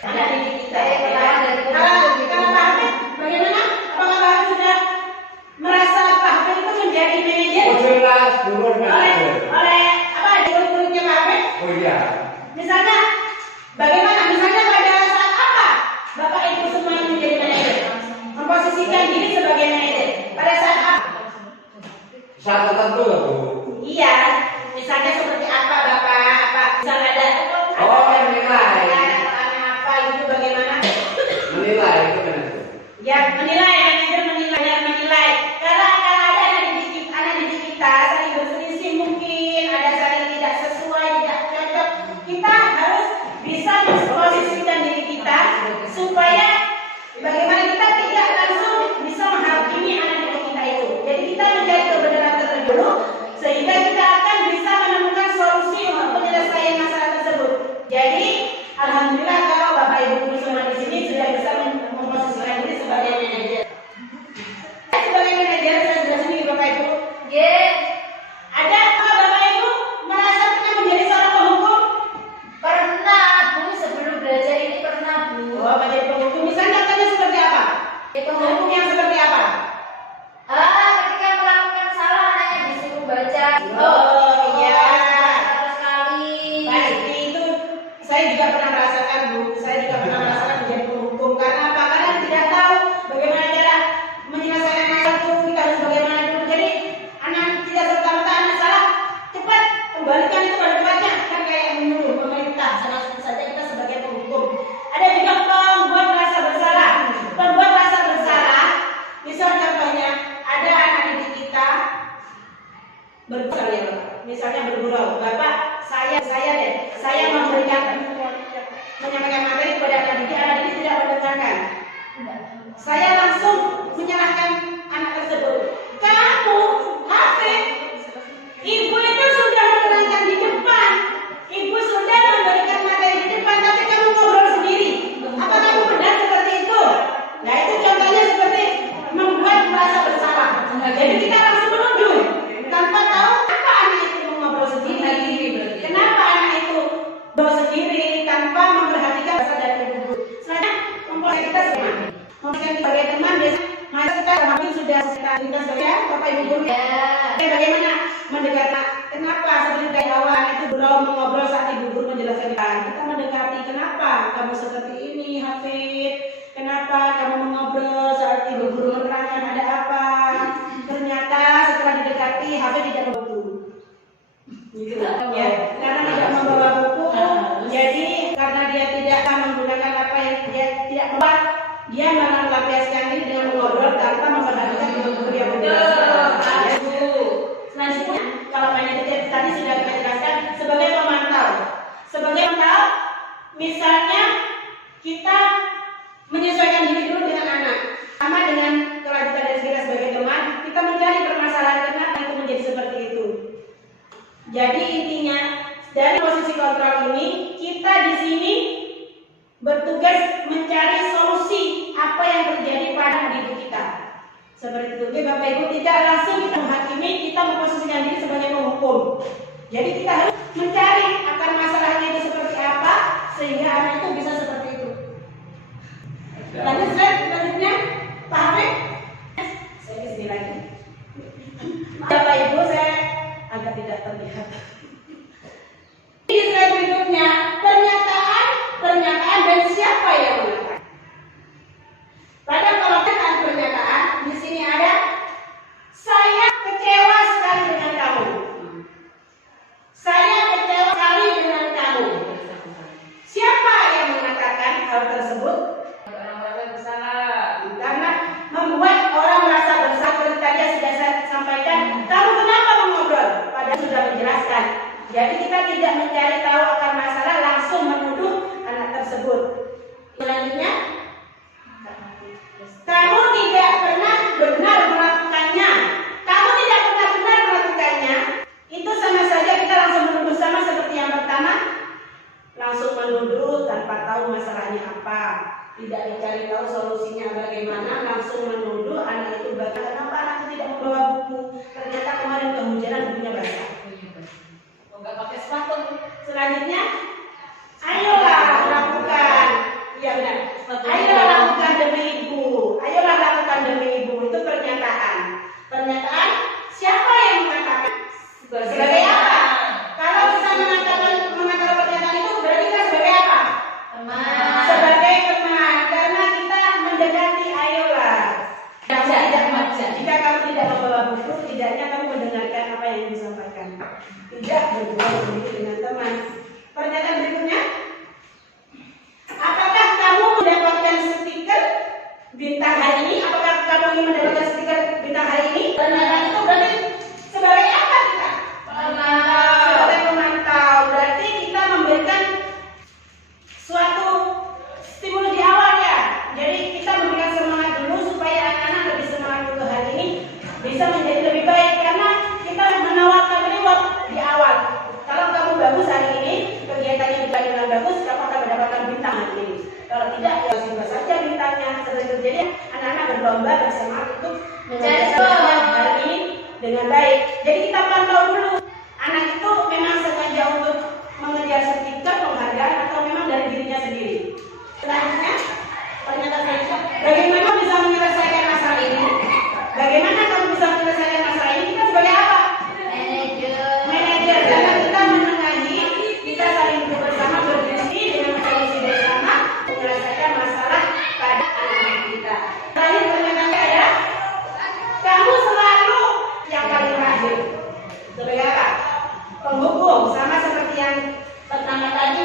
diri kita. Kalau Pak Hafid, bagaimana? Apakah Pak Hafid sudah merasa Pak Hafid itu menjadi manajer? Oh, jelas turun manajer. Oleh apa? Guru-gurunya Pak Hafid? Oh iya. Misalnya, bagaimana? Misalnya pada saat apa Bapak Ibu semua menjadi manajer? Memposisikan diri sebagai manajer. Pada saat apa? Saat tertentu loh, Bu. Iya, misalnya seperti apa Bapak? Apa? Misalnya ada Oh, menilai. apa gitu bagaimana? Menilai itu manajer. Ya, menilai, manajer menilai. Karena akan ada anak didik kita saling berselisih mungkin, ada saling tidak sesuai, tidak cocok. Kita harus bisa memposisikan diri kita supaya bagaimana kita tidak langsung bisa menghakimi anak didik kita itu. Jadi kita menjadi kebenaran terlebih dahulu sehingga kita akan bisa menemukan solusi untuk penyelesaian masalah tersebut. Jadi alhamdulillah kalau Bapak Ibu guru semua di sini sudah bisa memposisikan diri sebagai manajer. Sebagai manajer saya sudah sendiri Bapak Ibu. Ada apa Bapak Ibu merasa pernah menjadi seorang penghukum? Pernah Bu, sebelum belajar ini pernah Bu. Oh, menjadi penghukum. Misalnya contohnya seperti apa? Penghukum yang seperti apa? Ketika melakukan salah anaknya disuruh baca. Oh iya. Terus sekali. Pasti itu saya juga pernah merasakan Bu. Saya juga pernah merasakan menjadi penghukum. Karena apa? Karena tidak tahu bagaimana cara menyelesaikan satu bawa sendiri tanpa memperhatikan bahasa dan ibu. Selanjutnya memperhatikan kita sebagai memperhatikan sebagai teman biasanya masa kita mungkin sudah kita sebagai bapak ibu guru ya. Bagaimana mendekati? Kenapa seperti dari awal itu belum mengobrol saat ibu guru menjelaskan kita mendekati kenapa kamu seperti ini Hafid? Kenapa kamu mengobrol saat ibu guru menerangkan ada apa? Ternyata setelah didekati Hafid tidak membawa buku. Gitu. Ya, karena tidak membawa buku, jadi karena dia tidak menggunakan apa yang dia tidak membawa, dia melampiaskan diri dengan mengobrol tanpa memperhatikan ibu guru yang menjelaskan. Selanjutnya, kalau tadi sudah kita jelaskan sebagai pemantau. Sebagai pemantau, misalnya kita menyesuaikan diri dulu dengan anak. Sama dengan kelanjutan dari kita sebagai teman, kita mencari permasalahan kenapa itu menjadi seperti itu. Jadi intinya dari posisi kontrol ini, kita di sini bertugas mencari solusi apa yang terjadi pada hidup kita. Seperti itu. Oke, Bapak Ibu, tidak langsung kita menghakimi, kita memposisikan diri sebagai penghukum. Jadi kita harus mencari akar masalahnya itu seperti apa sehingga anak itu bisa seperti itu. Lanjut, selanjutnya, Pak Hafid. Saya di sini lagi. Bapak Ibu, saya agak tidak terlihat. Di slide berikutnya, pernyataan dan siapa yang mengatakan. Pada pernyataan di sini ada saya kecewa sekali dengan kamu. Saya kecewa sekali dengan kamu. Siapa yang mengatakan hal tersebut? Orang merasa bersalah. Karena membuat orang merasa bersalah. Seperti tadi sudah saya sampaikan, kamu kenapa mengobrol? Padahal sudah menjelaskan. Jadi kita tidak mencari tahu akar masalah, langsung menuduh anak tersebut. Selanjutnya, kamu tidak pernah benar melakukannya. Kamu tidak pernah benar melakukannya. Itu sama saja kita langsung menuduh, sama seperti yang pertama. Langsung menuduh tanpa tahu masalahnya apa. Tidak dicari tahu solusinya bagaimana, langsung menuduh anak itu kenapa anak itu tidak membawa buku. Ternyata kemarin kehujanan bukunya basah. Enggak pakai sepatu. Selanjutnya, ayolah lakukan. Iya benar. Ayolah lakukan demi ibu. Ayolah lakukan demi ibu. Itu pernyataan. Pernyataan siapa yang mengatakan? Sebagai apa? Kalau kita mengatakan pernyataan itu berarti kita sebagai apa? Teman. Sebagai teman. Karena kita mendekati ayolah. Jika kamu tidak membawa buku, tidaknya kamu mendengarkan apa yang disampaikan. Tidak berbuat sendiri dengan teman. Pernyataan berikutnya, apakah kamu mendapatkan stiker bintang hari ini? Apakah kamu ingin mendapatkan stiker bintang hari ini? Pernyataan itu berarti sebagai apa kita? Sebagai pemantau. Berarti kita memberikan suatu stimulus di awal ya. Jadi kita memberikan semangat dulu supaya anak-anak lebih semangat untuk hari ini bisa menjadi lebih baik karena kita menawarkan reward di awal. Kalau kamu bagus hari ini, kegiatannya dengan bagus, kamu akan mendapatkan bintang hari ini. Kalau tidak, ya sudah saja bintangnya. Seperti itu. Jadi anak-anak berlomba bersemangat untuk menyelesaikan hari ini dengan baik. Jadi kita pantau dulu. Anak itu memang sengaja untuk mengejar stiker penghargaan atau memang dari dirinya sendiri. Selanjutnya, pernyataan selanjutnya, bagaimana bisa menyelesaikan masalah ini? Bagaimana kamu bisa menyelesaikan masalah ini? Kita sebagai apa? Manajer. Karena kita menengahi, kita saling duduk bersama berdiskusi dengan solusi bersama menyelesaikan masalah pada anak kita. Terakhir pernyataannya ada, kamu selalu yang paling terakhir. Sebagai apa? Penghukum, sama seperti yang pertama tadi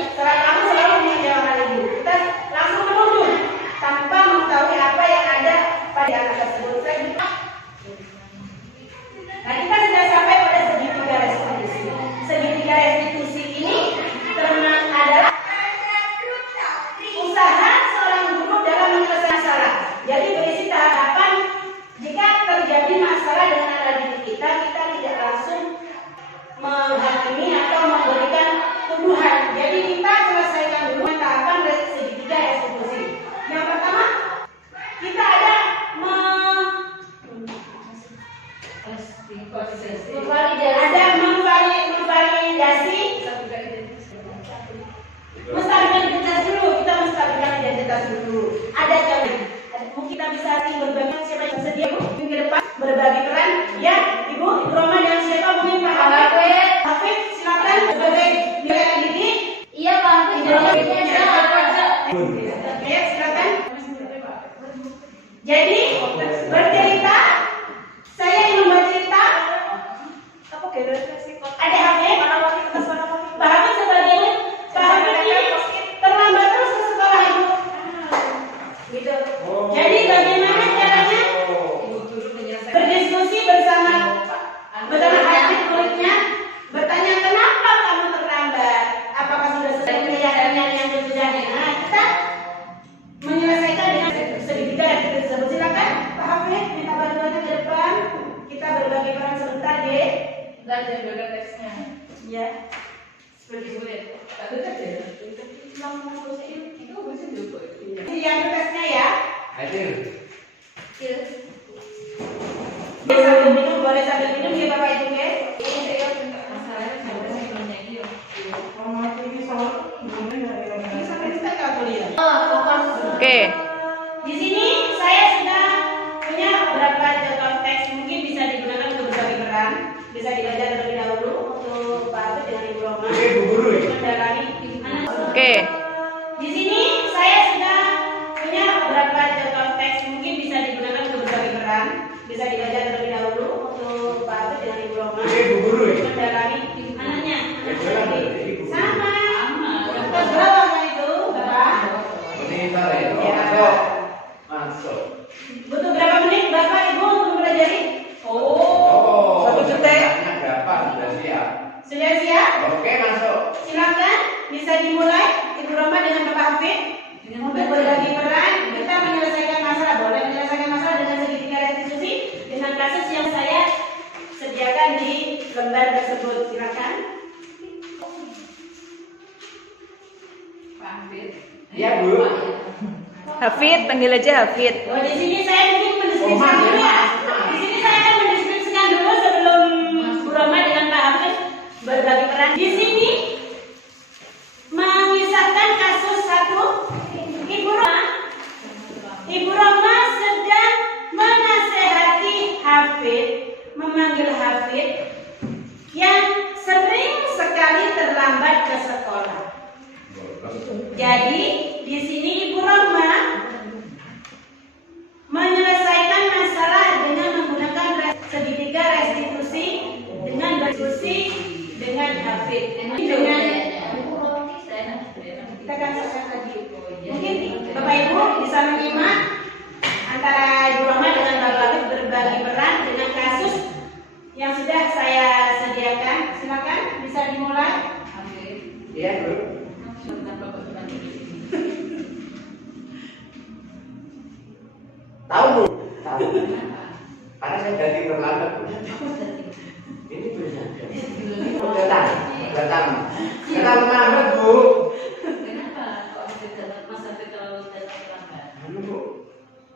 Melestarikan identitas dulu, kita melestarikan identitas dulu. Ada contoh, mungkin kita bisa berbagi siapa yang bersedia Bu mungkin ke depan berbagi peran ya Ibu Roma dan siapa mungkin Pak Hafid. Hafid silakan sebagai biaya didik. Iya Pak Hafid, Oke, silakan. Jadi bercerita, saya ingin membuat cerita. Apa kira ada Hafid? Pak Hafid sebagai Pak Hafid ini terlambat terus ke sekolah Ibu. Gitu. Jadi bagaimana caranya berdiskusi bersama Hafid muridnya, bertanya kenapa kamu terlambat? Apakah sudah selesai penelitian yang sudah? Nah, kita menyelesaikan dengan sedikit dari tersebut. Silakan Pak Hafid minta bantuannya ke depan. Kita berbagi peran sebentar, ya. Dan jaga teksnya. Ya. Seperti sulit. Tak dekat ya. Itu masih juga. Yang tesnya ya. Hadir. Sambil minum, boleh sambil minum ya Bapak Ibu ya. Masalahnya sampai sebelumnya ini. Ini sampai di sana kuliah. Oke. Di sini saya sudah punya beberapa contoh teks mungkin bisa digunakan untuk berbagi peran. Bisa dibaca terlebih dahulu untuk Pak Hafid dengan Ibu Roma. Oke, Bu Guru ya. Mendalami. Oke. Di sini saya sudah punya beberapa contoh teks mungkin bisa digunakan untuk berbagi peran. Bisa dibaca terlebih dahulu untuk Pak Hafid dengan Ibu Roma. Oke, Bu Guru ya. Mendalami. Anaknya. Sama. Sama. Kelas berapa kan itu, Bapak? Ini sore. Ya. Masuk. Butuh berapa menit Bapak Ibu untuk mempelajari? Oh. Satu detik. Anaknya berapa? Sudah siap. Sudah siap? Oke, masuk. Silakan bisa dimulai Ibu Roma dengan Bapak Hafid untuk berbagi peran. Kita menyelesaikan masalah, boleh menyelesaikan masalah dengan segitiga restitusi dengan kasus yang saya sediakan di lembar tersebut. Silakan. Pak Hafid. Iya, Bu. Hafid, panggil aja Hafid. Oh, di sini saya mungkin mendiskusikan Mas, dulu ya. Mas. Di sini saya akan mendiskusikan dulu sebelum Bu Roma dengan Pak Hafid berbagi peran. Di sini mengisahkan kasus satu Ibu Roma sedang menasehati Hafid, memanggil Hafid yang sering sekali terlambat ke sekolah. Jadi di sini Ibu Roma menyelesaikan masalah dengan menggunakan segitiga restitusi dengan berdiskusi dengan Hafid. Dengan kita akan selesai lagi. Mungkin Bapak Ibu bisa menyimak antara Ibu Roma dengan Bapak Hafid berbagi peran dengan kasus yang sudah saya sediakan. Silakan bisa dimulai. Iya, Bu. Tahu, Bu? Tahu. Karena saya jadi terlambat, Bu. Ini benar. Datang terlambat, Bu. Kenapa kok Mas Hafid terlalu terlambat? Anu, Bu.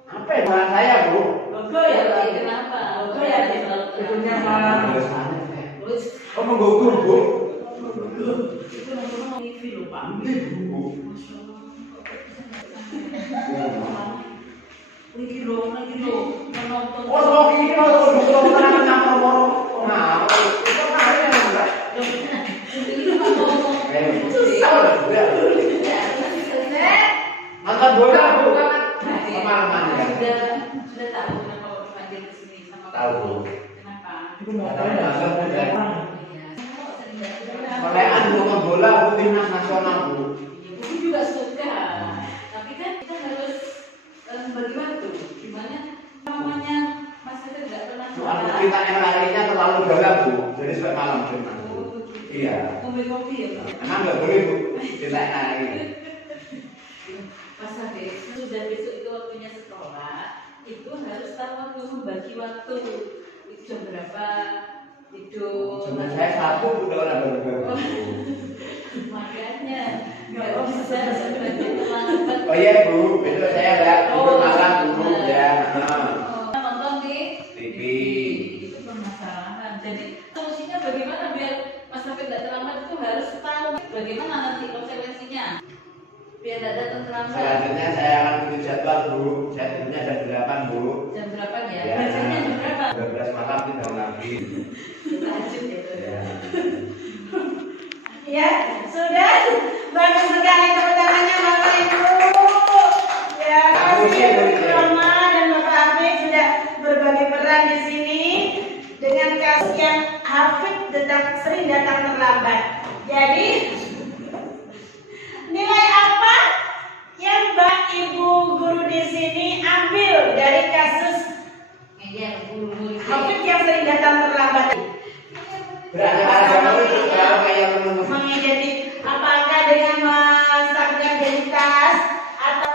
Apa yang salah saya, Bu? Logo ya, Pak. Kenapa? Logo ya, terlalu Ibunya terlambat? malah. Oh, menggugur, Bu. Itu nomor TV loh Pak. Bu. Lagi lo menonton. Oh, semua ini kalau dulu orang nyampur moro. Nah, itu kan yang enggak. Susah loh, Bu. Nonton bola, Bu. Pengalaman ya. Sudah tahu kenapa dipanggil ke sini sama Tahu, Bu. Kenapa? Melekan nonton bola, Bu, timnas nasional, Bu. Ibu juga suka. Tapi kan kita harus bagi waktu. Gimana namanya Mas Hafid tidak pernah Soal kita yang larinya terlalu dalam, Bu. Jadi sampai malam cuma. Iya. Kopi ya Pak. Emang nggak boleh, Bu. Tidak naik. Mas Hafid sudah besok itu waktunya sekolah. Itu harus tahu waktu membagi waktu. Itu jam berapa? Tidur. Cuma saya satu udah orang baru. Makanya nggak bisa sebenarnya terlambat. Oh iya, Bu. Besok saya lihat tidur malam dulu ya. Nonton di TV. Itu permasalahan. Jadi solusinya bagaimana biar Mas Hafid tidak terlambat itu harus tahu bagaimana nanti konsekuensinya. Biar tidak datang terlambat. Selanjutnya saya akan bikin jadwal Bu. Jadwalnya jam 8 Bu. Jam berapa ya? Ya. Biasanya jam berapa? 12 malam kita lagi. Lanjut ya. Ya. Ya, sudah. Bagus sekali tepuk tangannya Bapak Ibu. Ya, kasih Ibu Roma dan Bapak Afif sudah berbagi peran di sini dengan kasus yang Hafid sering datang terlambat. Jadi nilai apa yang Mbak Ibu guru di sini ambil dari kasus Iya, guru-guru. Hafid yang sering datang terlambat? Berarti ada itu kalau kayak teman-teman. Mengidentifikasi apakah dengan menstabilkan identitas atau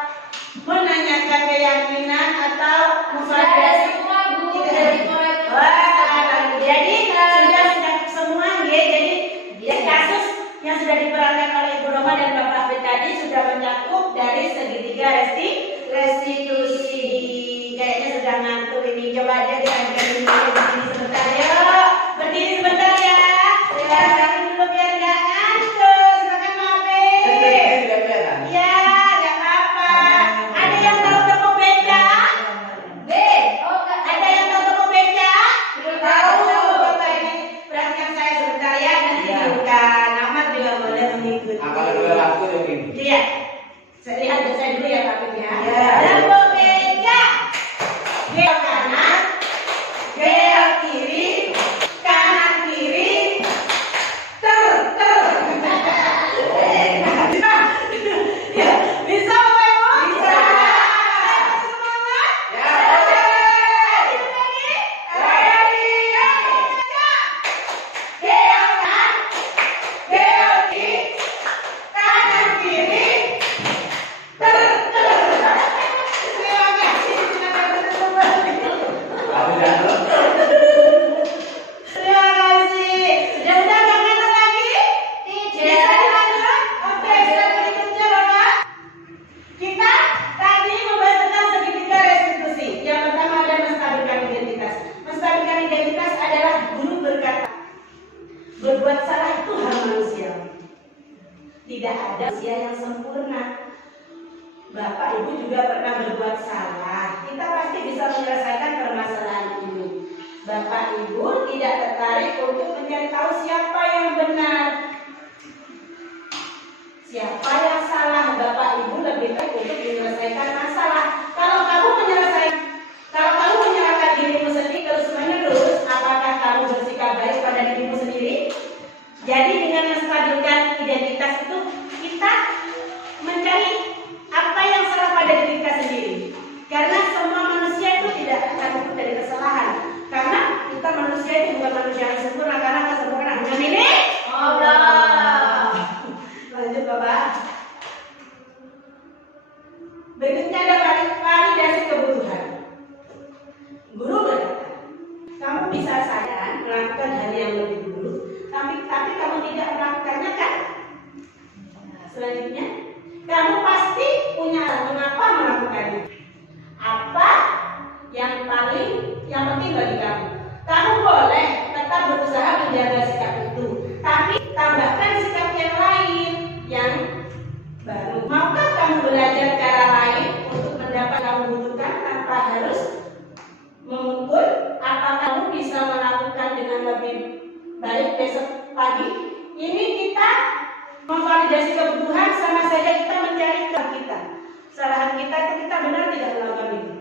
menanyakan keyakinan atau Ada memvalidasi semua Bu Tidak. dari korektor. Wah, jadi sudah semua ya. Jadi kasus yang sudah diperankan oleh Ibu Roma dan Bapak Afid tadi sudah mencakup dari segitiga restitusi. Kayaknya sudah ngantuk ini. Coba aja diajarin dulu berdiri sebentar ya. Berdiri sebentar ya. Silakan dulu biar nggak ngantuk. Silakan Mbak Afid. Ya, nggak apa-apa. Ada yang tahu toko beca? B. Oh, enggak. Ada yang tahu toko beca? Belum Tahu. tahu. Bapak ini perhatikan saya sebentar ya. Nanti dibuka nama juga boleh mengikuti. Kalau dua waktu ya ini. Iya. Saya lihat saya dulu ya Pak Fit ya. Ya. Toko beca. Belok kanan. Belok kiri. Kanan kiri. Ter. Ya, bisa Bapak Ibu? Bisa. Semangat. Ya. Tapi jangan. Kita tadi membahas tentang segitiga restitusi. Yang pertama ada menstabilkan identitas. Menstabilkan identitas adalah guru berkata, berbuat salah itu hal manusia. Tidak ada manusia yang sempurna. Bapak Ibu juga pernah berbuat salah. Kita pasti bisa menyelesaikan permasalahan ini. Bapak Ibu tidak tertarik untuk mencari tahu siapa yang benar, siapa yang salah. Bapak Ibu lebih baik untuk menyelesaikan masalah. Kalau kamu menyerahkan dirimu sendiri terus menerus, apakah kamu bersikap baik pada dirimu sendiri? Jadi dengan menstabilkan identitas itu kita mencari apa yang salah pada diri kita sendiri. Karena semua manusia itu tidak terluput dari kesalahan. Karena kita manusia itu bukan manusia yang sempurna, karena kesempurnaan hanya milik Allah. Lanjut Bapak. Berikutnya ada validasi kebutuhan. Guru berkata, kamu bisa saja melakukan hal yang lebih dulu, tapi kamu tidak melakukannya kan? Selanjutnya, kamu pasti punya mengapa melakukannya. Apa yang penting bagi kamu? Kamu boleh tetap berusaha menjaga sikap itu, tapi tambahkan sikap yang lain yang baru. Maukah kamu belajar cara lain untuk mendapat yang kamu butuhkan tanpa harus memukul? Apa kamu bisa melakukan dengan lebih baik besok pagi? Ini kita memvalidasi kebutuhan, sama saja kita mencari kesalahan kita. Kesalahan kita itu kita benar tidak melakukan itu.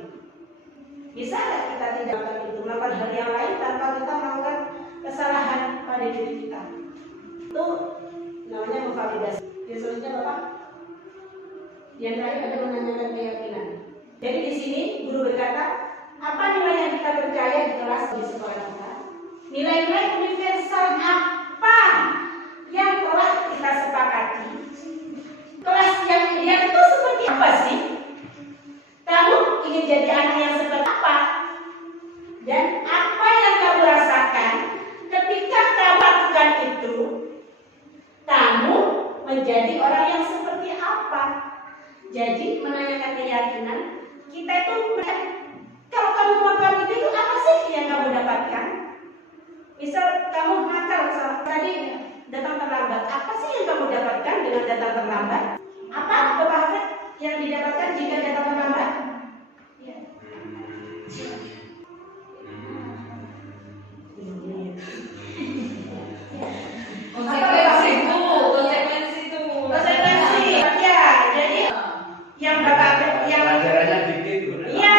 Bisa nggak kita tidak melakukan itu, melakukan hal yang lain tanpa kita melakukan kesalahan pada diri kita? Itu namanya memvalidasi. Yang selanjutnya Bapak. Yang terakhir ada menanyakan keyakinan. Jadi di sini guru berkata, apa nilai yang kita percaya di kelas di sekolah kita? Nilai-nilai universal apa yang telah kita sepakati? Kelas yang ideal itu seperti apa sih? Kamu ingin jadi anak yang seperti apa? Dan apa yang kamu rasakan ketika kamu lakukan itu? Kamu menjadi orang yang seperti apa? Jadi menanyakan keyakinan, kita itu kalau kamu melakukan itu apa sih yang kamu dapatkan? Misal kamu nakal tadi datang terlambat, apa sih yang kamu dapatkan dengan datang terlambat? Apa? Bapak yang didapatkan jika data bertambah? Iya. Konsekuensi. Ya, jadi yang Bapak yang Pelajarannya dikit. iya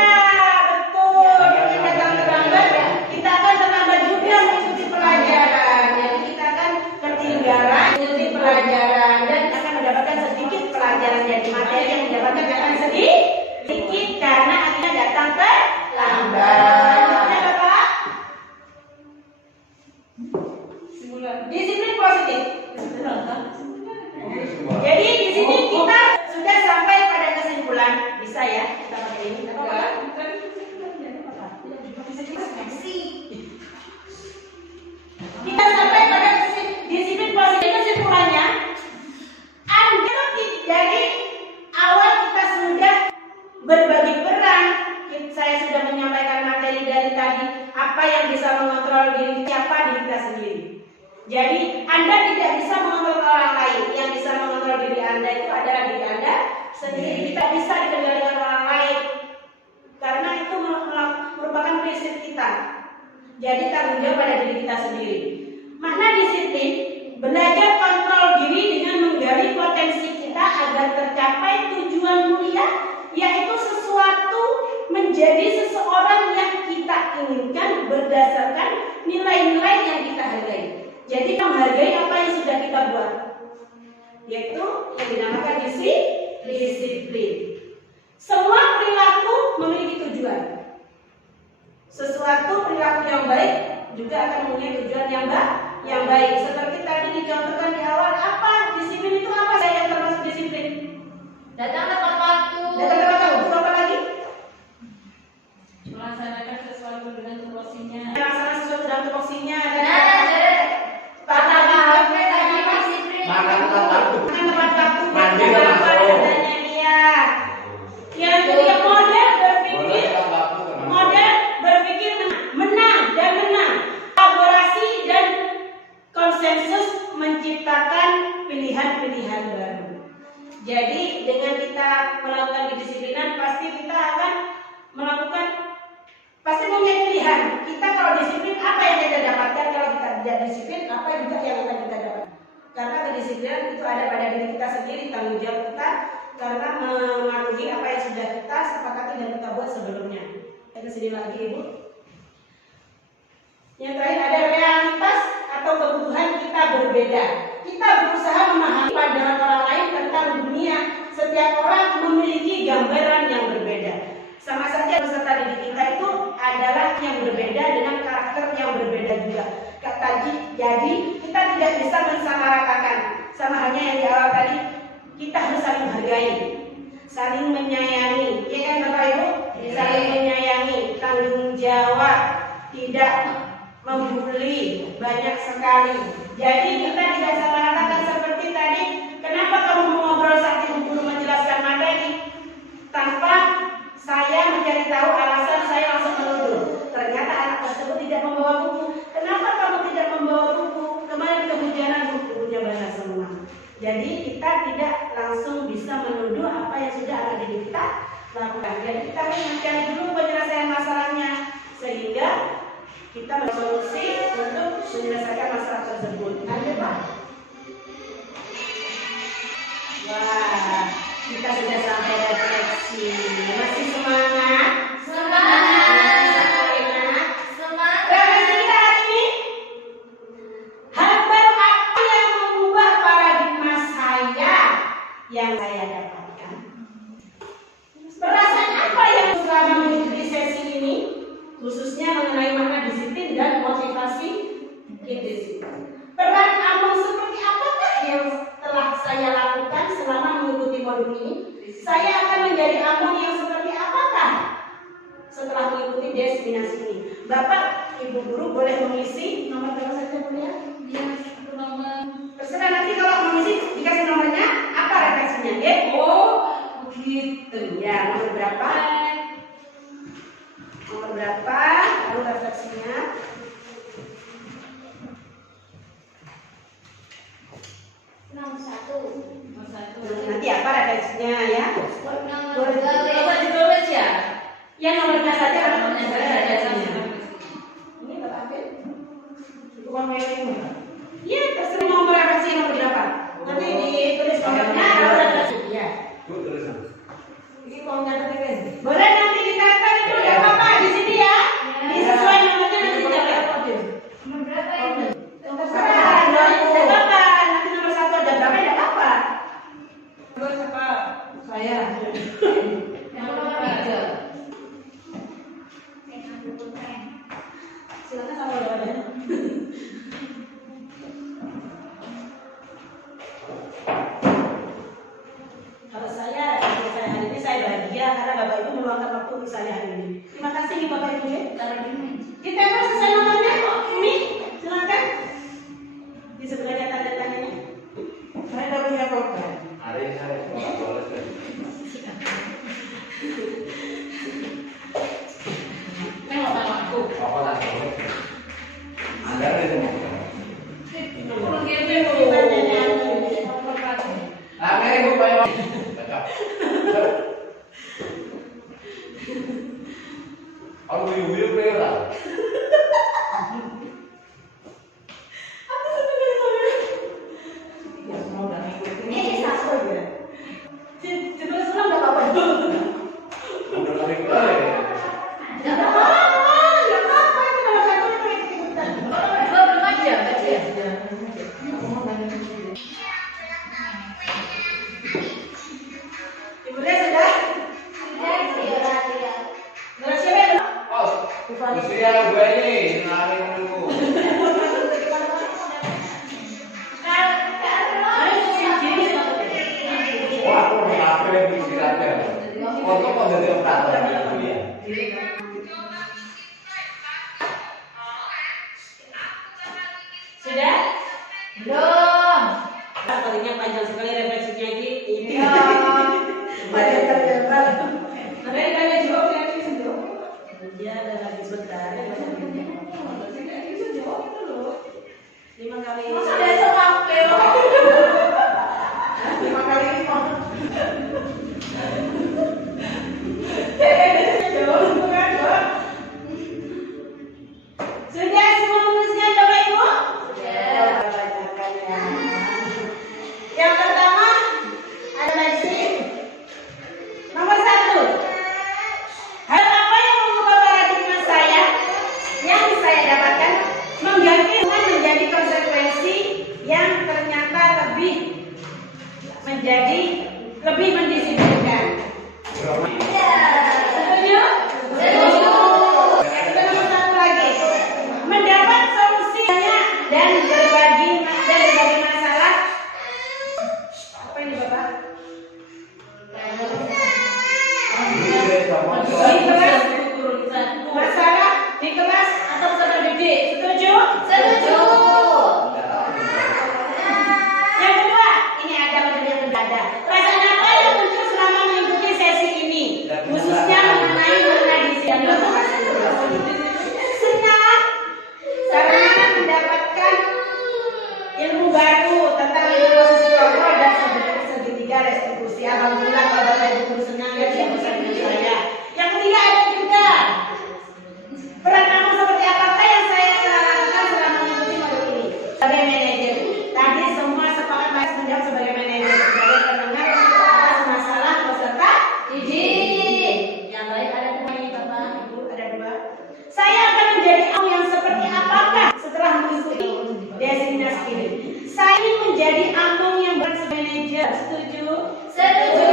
betul. Jadi data terlambat kita akan terlambat juga mengikuti pelajaran. Jadi kita akan ketinggalan mengikuti pelajaran dan akan mendapatkan sedikit pelajaran. Jadi materi yang didapatkan akan sedikit karena akhirnya datang terlambat. Ya, Bapak? Disiplin positif. Jadi di sini kita sudah sampai pada kesimpulan. Bisa ya kita pakai ini. Kita sampai pada disiplin positif. Kesimpulannya, Anda dari awal kita sudah berbagi peran. Saya sudah menyampaikan materi dari tadi. Apa yang bisa mengontrol diri siapa diri kita sendiri. Jadi Anda tidak bisa mengontrol orang lain. Yang bisa mengontrol diri Anda itu adalah diri Anda sendiri. Kita bisa dikendalikan orang lain karena itu merupakan prinsip kita. Jadi tanggung jawab pada diri kita sendiri. Makna disiplin belajar kontrol diri dengan menggali potensi kita agar tercapai tujuan mulia, yaitu sesuatu menjadi seseorang yang kita inginkan berdasarkan nilai-nilai yang kita hargai. Jadi menghargai apa yang sudah kita buat, yaitu yang dinamakan disiplin. Semua perilaku memiliki tujuan. Sesuatu perilaku yang baik juga akan mempunyai tujuan yang baik. Seperti tadi dicontohkan di awal, apa disiplin itu apa? Saya yang termasuk disiplin. Datang tepat waktu. Datang tepat waktu apa lagi? Melaksanakan sesuatu dengan tupoksinya. Melaksanakan sesuatu dengan tupoksinya. Makan tepat waktu. Mandi Yang kan masuk. kedua model berpikir. Boleh tepat waktu kan masuk. Model berpikir menang dan menang. Kolaborasi dan konsensus menciptakan pilihan-pilihan baru. Jadi dengan kita melakukan kedisiplinan pasti kita akan melakukan pasti punya pilihan. Kita kalau disiplin apa yang kita dapatkan, kalau kita tidak disiplin apa juga yang akan kita dapatkan. Karena kedisiplinan itu ada pada diri kita sendiri, tanggung jawab kita karena mematuhi apa yang sudah kita sepakati dan kita buat sebelumnya. Kita sedih lagi Ibu. Yang terakhir ada realitas atau kebutuhan kita berbeda. Kita berusaha memahami pandangan orang lain tentang dunia. Setiap orang memiliki gambaran yang berbeda. Sama saja peserta didik kita itu adalah yang berbeda dengan karakter yang berbeda juga. Jadi kita tidak bisa mensamaratakan. Sama halnya yang di awal tadi, kita harus saling menghargai, saling menyayangi. Ya kan Bapak Ibu? Saling menyayangi, tanggung jawab, tidak membuli banyak sekali. Jadi kita tidak samaratakan seperti tadi. Kenapa kamu mengobrol saat ibu guru menjelaskan materi tanpa saya mencari tahu alasan, saya langsung menuduh. Ternyata anak tersebut tidak membawa buku. Kenapa kamu tidak membawa buku? Kemarin kehujanan bukunya basah semua. Jadi kita tidak langsung bisa menuduh apa yang sudah anak didik kita lakukan. Jadi kita harus mencari dulu penyelesaian masalahnya sehingga kita bersolusi untuk menyelesaikan masalah tersebut. Ada Pak? Wah, kita sudah sampai refleksi. Masih semangat? Semangat. Refleksi kita hari ini. Hal baru apa yang mengubah paradigma saya yang saya dapatkan? Perasaan apa yang selama mengikuti sesi ini, khususnya mengenai makna disiplin dan motivasi indisiplin? Peran Among seperti apakah yang telah saya lakukan selama mengikuti modul ini? Saya akan menjadi Among yang seperti apakah setelah mengikuti destinasi ini? Bapak, Ibu Guru boleh mengisi nomor berapa saja Bu ya? Terserah nanti kalau mengisi dikasih nomornya, apa refleksinya? Ya? Oh, begitu. Ya, nomor berapa? Nomor berapa? Lalu refleksinya. Nomor 1. Nanti apa refleksinya ya? Bapak ditulis ya? Yang nomornya saja kan Nomornya saja. Ini Bapak ambil. Uang mailing. Iya, terserah mau berapa sih nomor berapa? Nanti ditulis nomornya kalau ada iya. Tuh tulisan. Ini mau nyatetin. Boleh nanti ditempel itu enggak apa-apa di sini ya. Disesuaikan nomornya nanti ditempel. Nomor berapa ini? Terserah, enggak apa-apa. Nanti nomor 1 ada berapa enggak apa-apa. Nomor siapa? Saya. Yang nomor 3. Silakan sama jawabannya. Kalau saya hari ini saya bahagia karena Bapak Ibu meluangkan waktu untuk saya hari ini. Terima kasih nih Bapak Ibu ya. Taruh di meja. Kita selesai nomornya kok. Ini silakan. Di sebelahnya tanda tanyanya. Saya udah punya program. Ada yang saya tulis tadi. Tengok aku. Apa lah? Anda ada semua. Kurang gitu. Nah, ini gue bayar. Cakap. Aku wiu-wiu player lah. Ya semua udah ngikutin. Ini satu. ya. Ditulis ulang enggak apa-apa. Udah lari keluar ya. Enggak apa-apa itu nomor 1 itu ikut-ikutan. Nomor 2 belum aja, baca ya. Ibu Ria sudah? Nomor siapa yang belum? Oh, mesti yang gue ini lari dulu. Wah, aku rapi pikirannya. Untuk kok jadi operator itu ya. Sudah? Belum. Tadinya panjang sekali refleksinya ini. Ya. Panjang ternyata. Nanti tanya juga punya sentuh. Dia ada lagi sebentar. 5 kali. Masa besok pakai? 5 kali ini mau. Sudah semua menuliskan Bapak Ibu? Sudah. Bacakan ya. Yang pertama adalah di sini. Nomor 1. Hal apa yang mengubah paradigma saya yang saya dapatkan mengganti dengan menjadi konsekuensi yang ternyata lebih mendisiplinkan. Setuju? Setuju. Yang kedua nomor 1 lagi. Mendapat solusinya dan berbagi masalah. Apa ini Bapak? Masalah di kelas atau peserta didik. Setuju? Setuju. Yang kedua, ini ada model yang berbeda. Perasaan apa yang muncul selama mengikuti sesi ini? Khususnya mengenai makna gizi dan motivasi. Senang karena mendapatkan ilmu baru tentang posisi kontrol dan segitiga restitusi. Alhamdulillah kalau Bapak Ibu guru senang ya bisa bersama dengan saya. Yang ketiga ada juga peran kamu seperti apakah yang saya telah lakukan selama mengikuti modul ini sebagai manajer. Tadi semua sepakat Mas menjawab sebagai manajer, sebagai pendengar atas masalah peserta Didik. yang baik. Ada temannya Bapak Ibu, ada 2. Saya akan menjadi kamu yang seperti apakah setelah mengikuti destinasi ini. Saya ingin menjadi ambung yang manajer. Setuju? Setuju.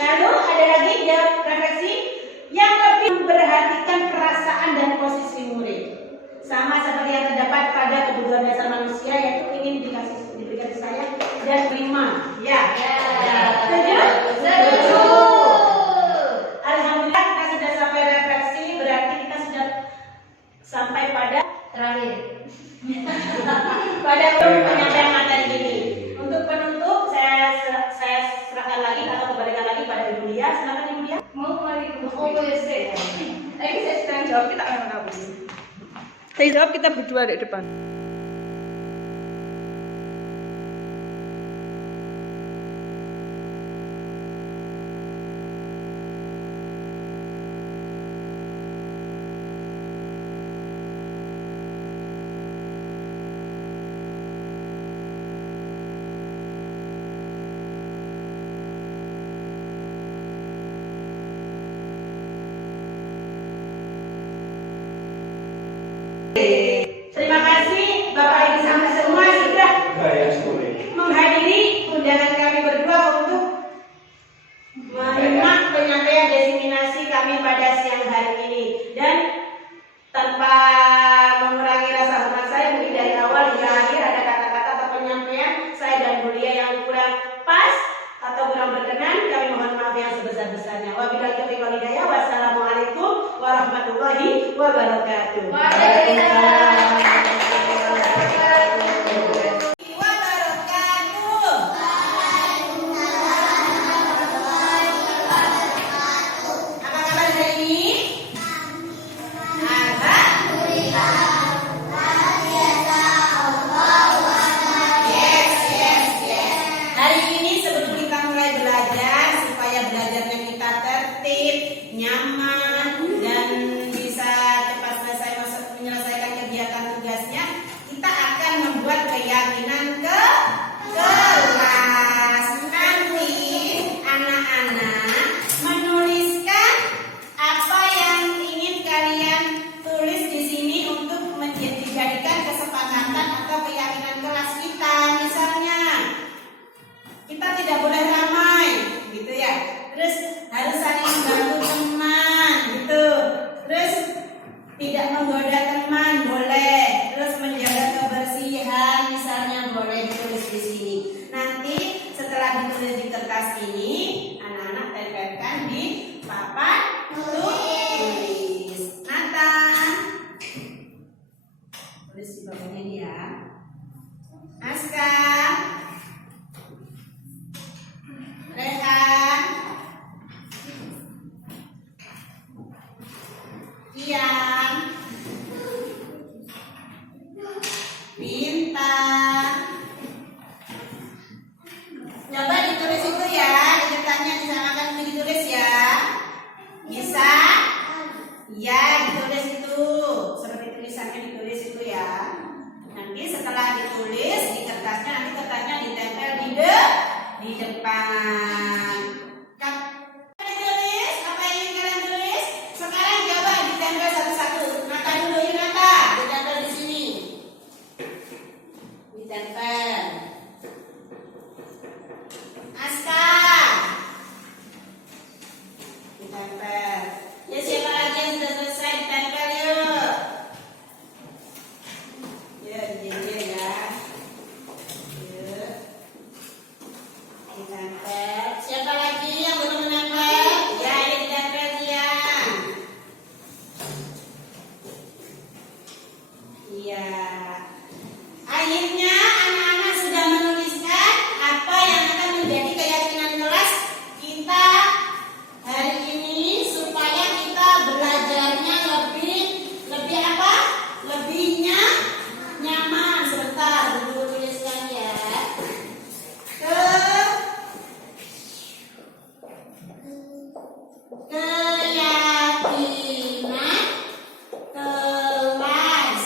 Lalu ada lagi jawab refleksi yang lebih memperhatikan perasaan dan posisi murid. Sama seperti yang terdapat pada kebutuhan dasar manusia yaitu ingin diberikan saya dan terima. Ya. Setuju? Setuju. Alhamdulillah kita sudah sampai refleksi, berarti kita sudah sampai pada Terakhir. penyampaian materi ini. Untuk penutup saya serahkan lagi atau kembalikan lagi pada Ibu Lia. Silakan Ibu Lia. Mau kembali ke OPC. Saya sedang jawab, kita akan kabur. Saya jawab, kita berdua di depan. Terima kasih Bapak Ibu sama semua sudah Gaya sekolah. menghadiri undangan kami berdua untuk menyimak penyampaian diseminasi kami pada siang hari ini. Dan tanpa mengurangi rasa hormat saya, mungkin dari awal hingga akhir ada kata-kata atau penyampaian saya dan Bulia yang kurang pas atau kurang berkenan, kami mohon maaf yang sebesar-besarnya. Wabillahi taufiq wal hidayah. Wassalamualaikum warahmatullahi wabarakatuh. Apa kabar hari ini? Hari ini sebelum kita mulai belajar, supaya belajarnya kita tertib, nyaman, dan bisa cepat menyelesaikan kegiatan tugasnya, kita akan membuat keyakinan ke kelas. Nanti anak-anak menuliskan apa yang ingin kalian tulis di sini untuk dijadikan kesepakatan atau keyakinan kelas kita. Misalnya, kita tidak boleh ramai, gitu ya. Terus harus saling membantu teman, gitu. Terus tidak menggoda teman, boleh. Terus menjaga kebersihan, misalnya boleh ditulis di sini. Nanti setelah ditulis di kertas ini, anak-anak tempelkan di papan tulis. Nathan, tulis di bawahnya ini ya. Aska, Rehan, Kian, Bintang. Coba ditulis itu ya, ceritanya disamakan ditulis ya. Bisa? Ya, ditulis itu. Seperti tulisannya ditulis itu ya. Nanti setelah ditulis di kertasnya, nanti kertasnya ditempel di depan. Ditulis apa yang ingin kalian tulis? Sekarang coba ditempel satu-satu. Nata dulu, yuk Nata, ditempel di sini. Ditempel. Aska, ditempel. Ya, siapa lagi yang sudah selesai ditempel yuk. Ya, dijadiin ya. Yuk. Ditempel. Siapa lagi yang belum menempel? Ya, ini ditempel dia. Iya. Akhirnya anak-anak sudah menuliskan apa yang akan menjadi keyakinan kelas kita hari ini, supaya kita belajarnya lebih apa? Lebihnya nyaman. Sebentar, dulu tuliskan ya. Keyakinan kelas.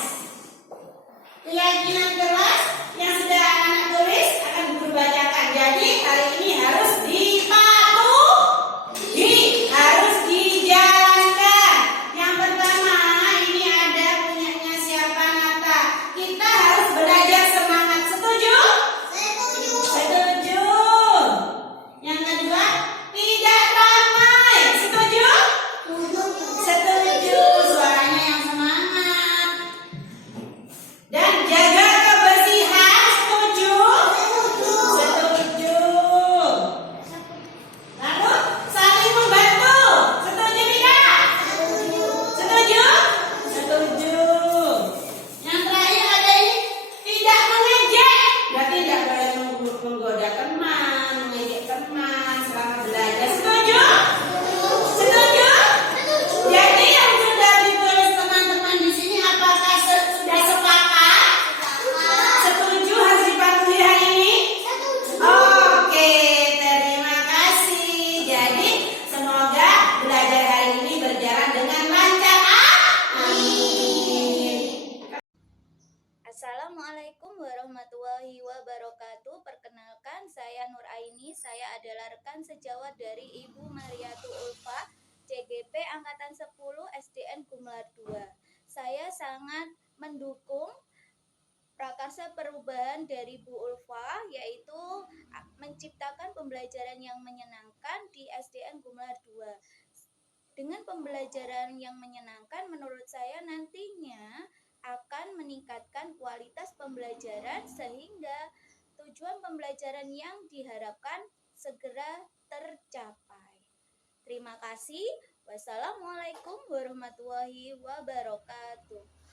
Keyakinan kelas yang sudah anak-anak tulis akan guru bacakan. Jadi hari ini harus dipatuhi, harus dijalankan. Yang pertama, ini ada punyanya siapa, Nata. Kita harus belajar semangat. Setuju? Setuju. Yang kedua, tidak ramai. Setuju? Setuju. Suaranya yang semangat. Dan jaga kebersihan. Setuju? Setuju. Lalu saling membantu. Setuju tidak? Setuju? Setuju. Yang terakhir ada ini, tidak mengejek. Berarti tidak boleh menggoda teman, mengejek teman selama belajar. Setuju? Setuju? Jadi yang sudah ditulis teman-teman di sini, apakah sudah sepakat? Setuju harus dipatuhi hari ini? Oke, terima kasih. Jadi semoga belajar hari ini berjalan dengan lancar. Amin. Assalamualaikum warahmatullahi wabarakatuh. Perkenalkan, saya Nur Aini. Saya adalah rekan sejawat dari Ibu Mariatul Ulfa, CGP Angkatan 10 SDN Gumlar 2. Saya sangat mendukung prakarsa perubahan dari Bu Ulfa, yaitu menciptakan pembelajaran yang menyenangkan di SDN Gumelar 2. Dengan pembelajaran yang menyenangkan, menurut saya nantinya akan meningkatkan kualitas pembelajaran sehingga tujuan pembelajaran yang diharapkan segera tercapai. Terima kasih. Wassalamualaikum warahmatullahi wabarakatuh.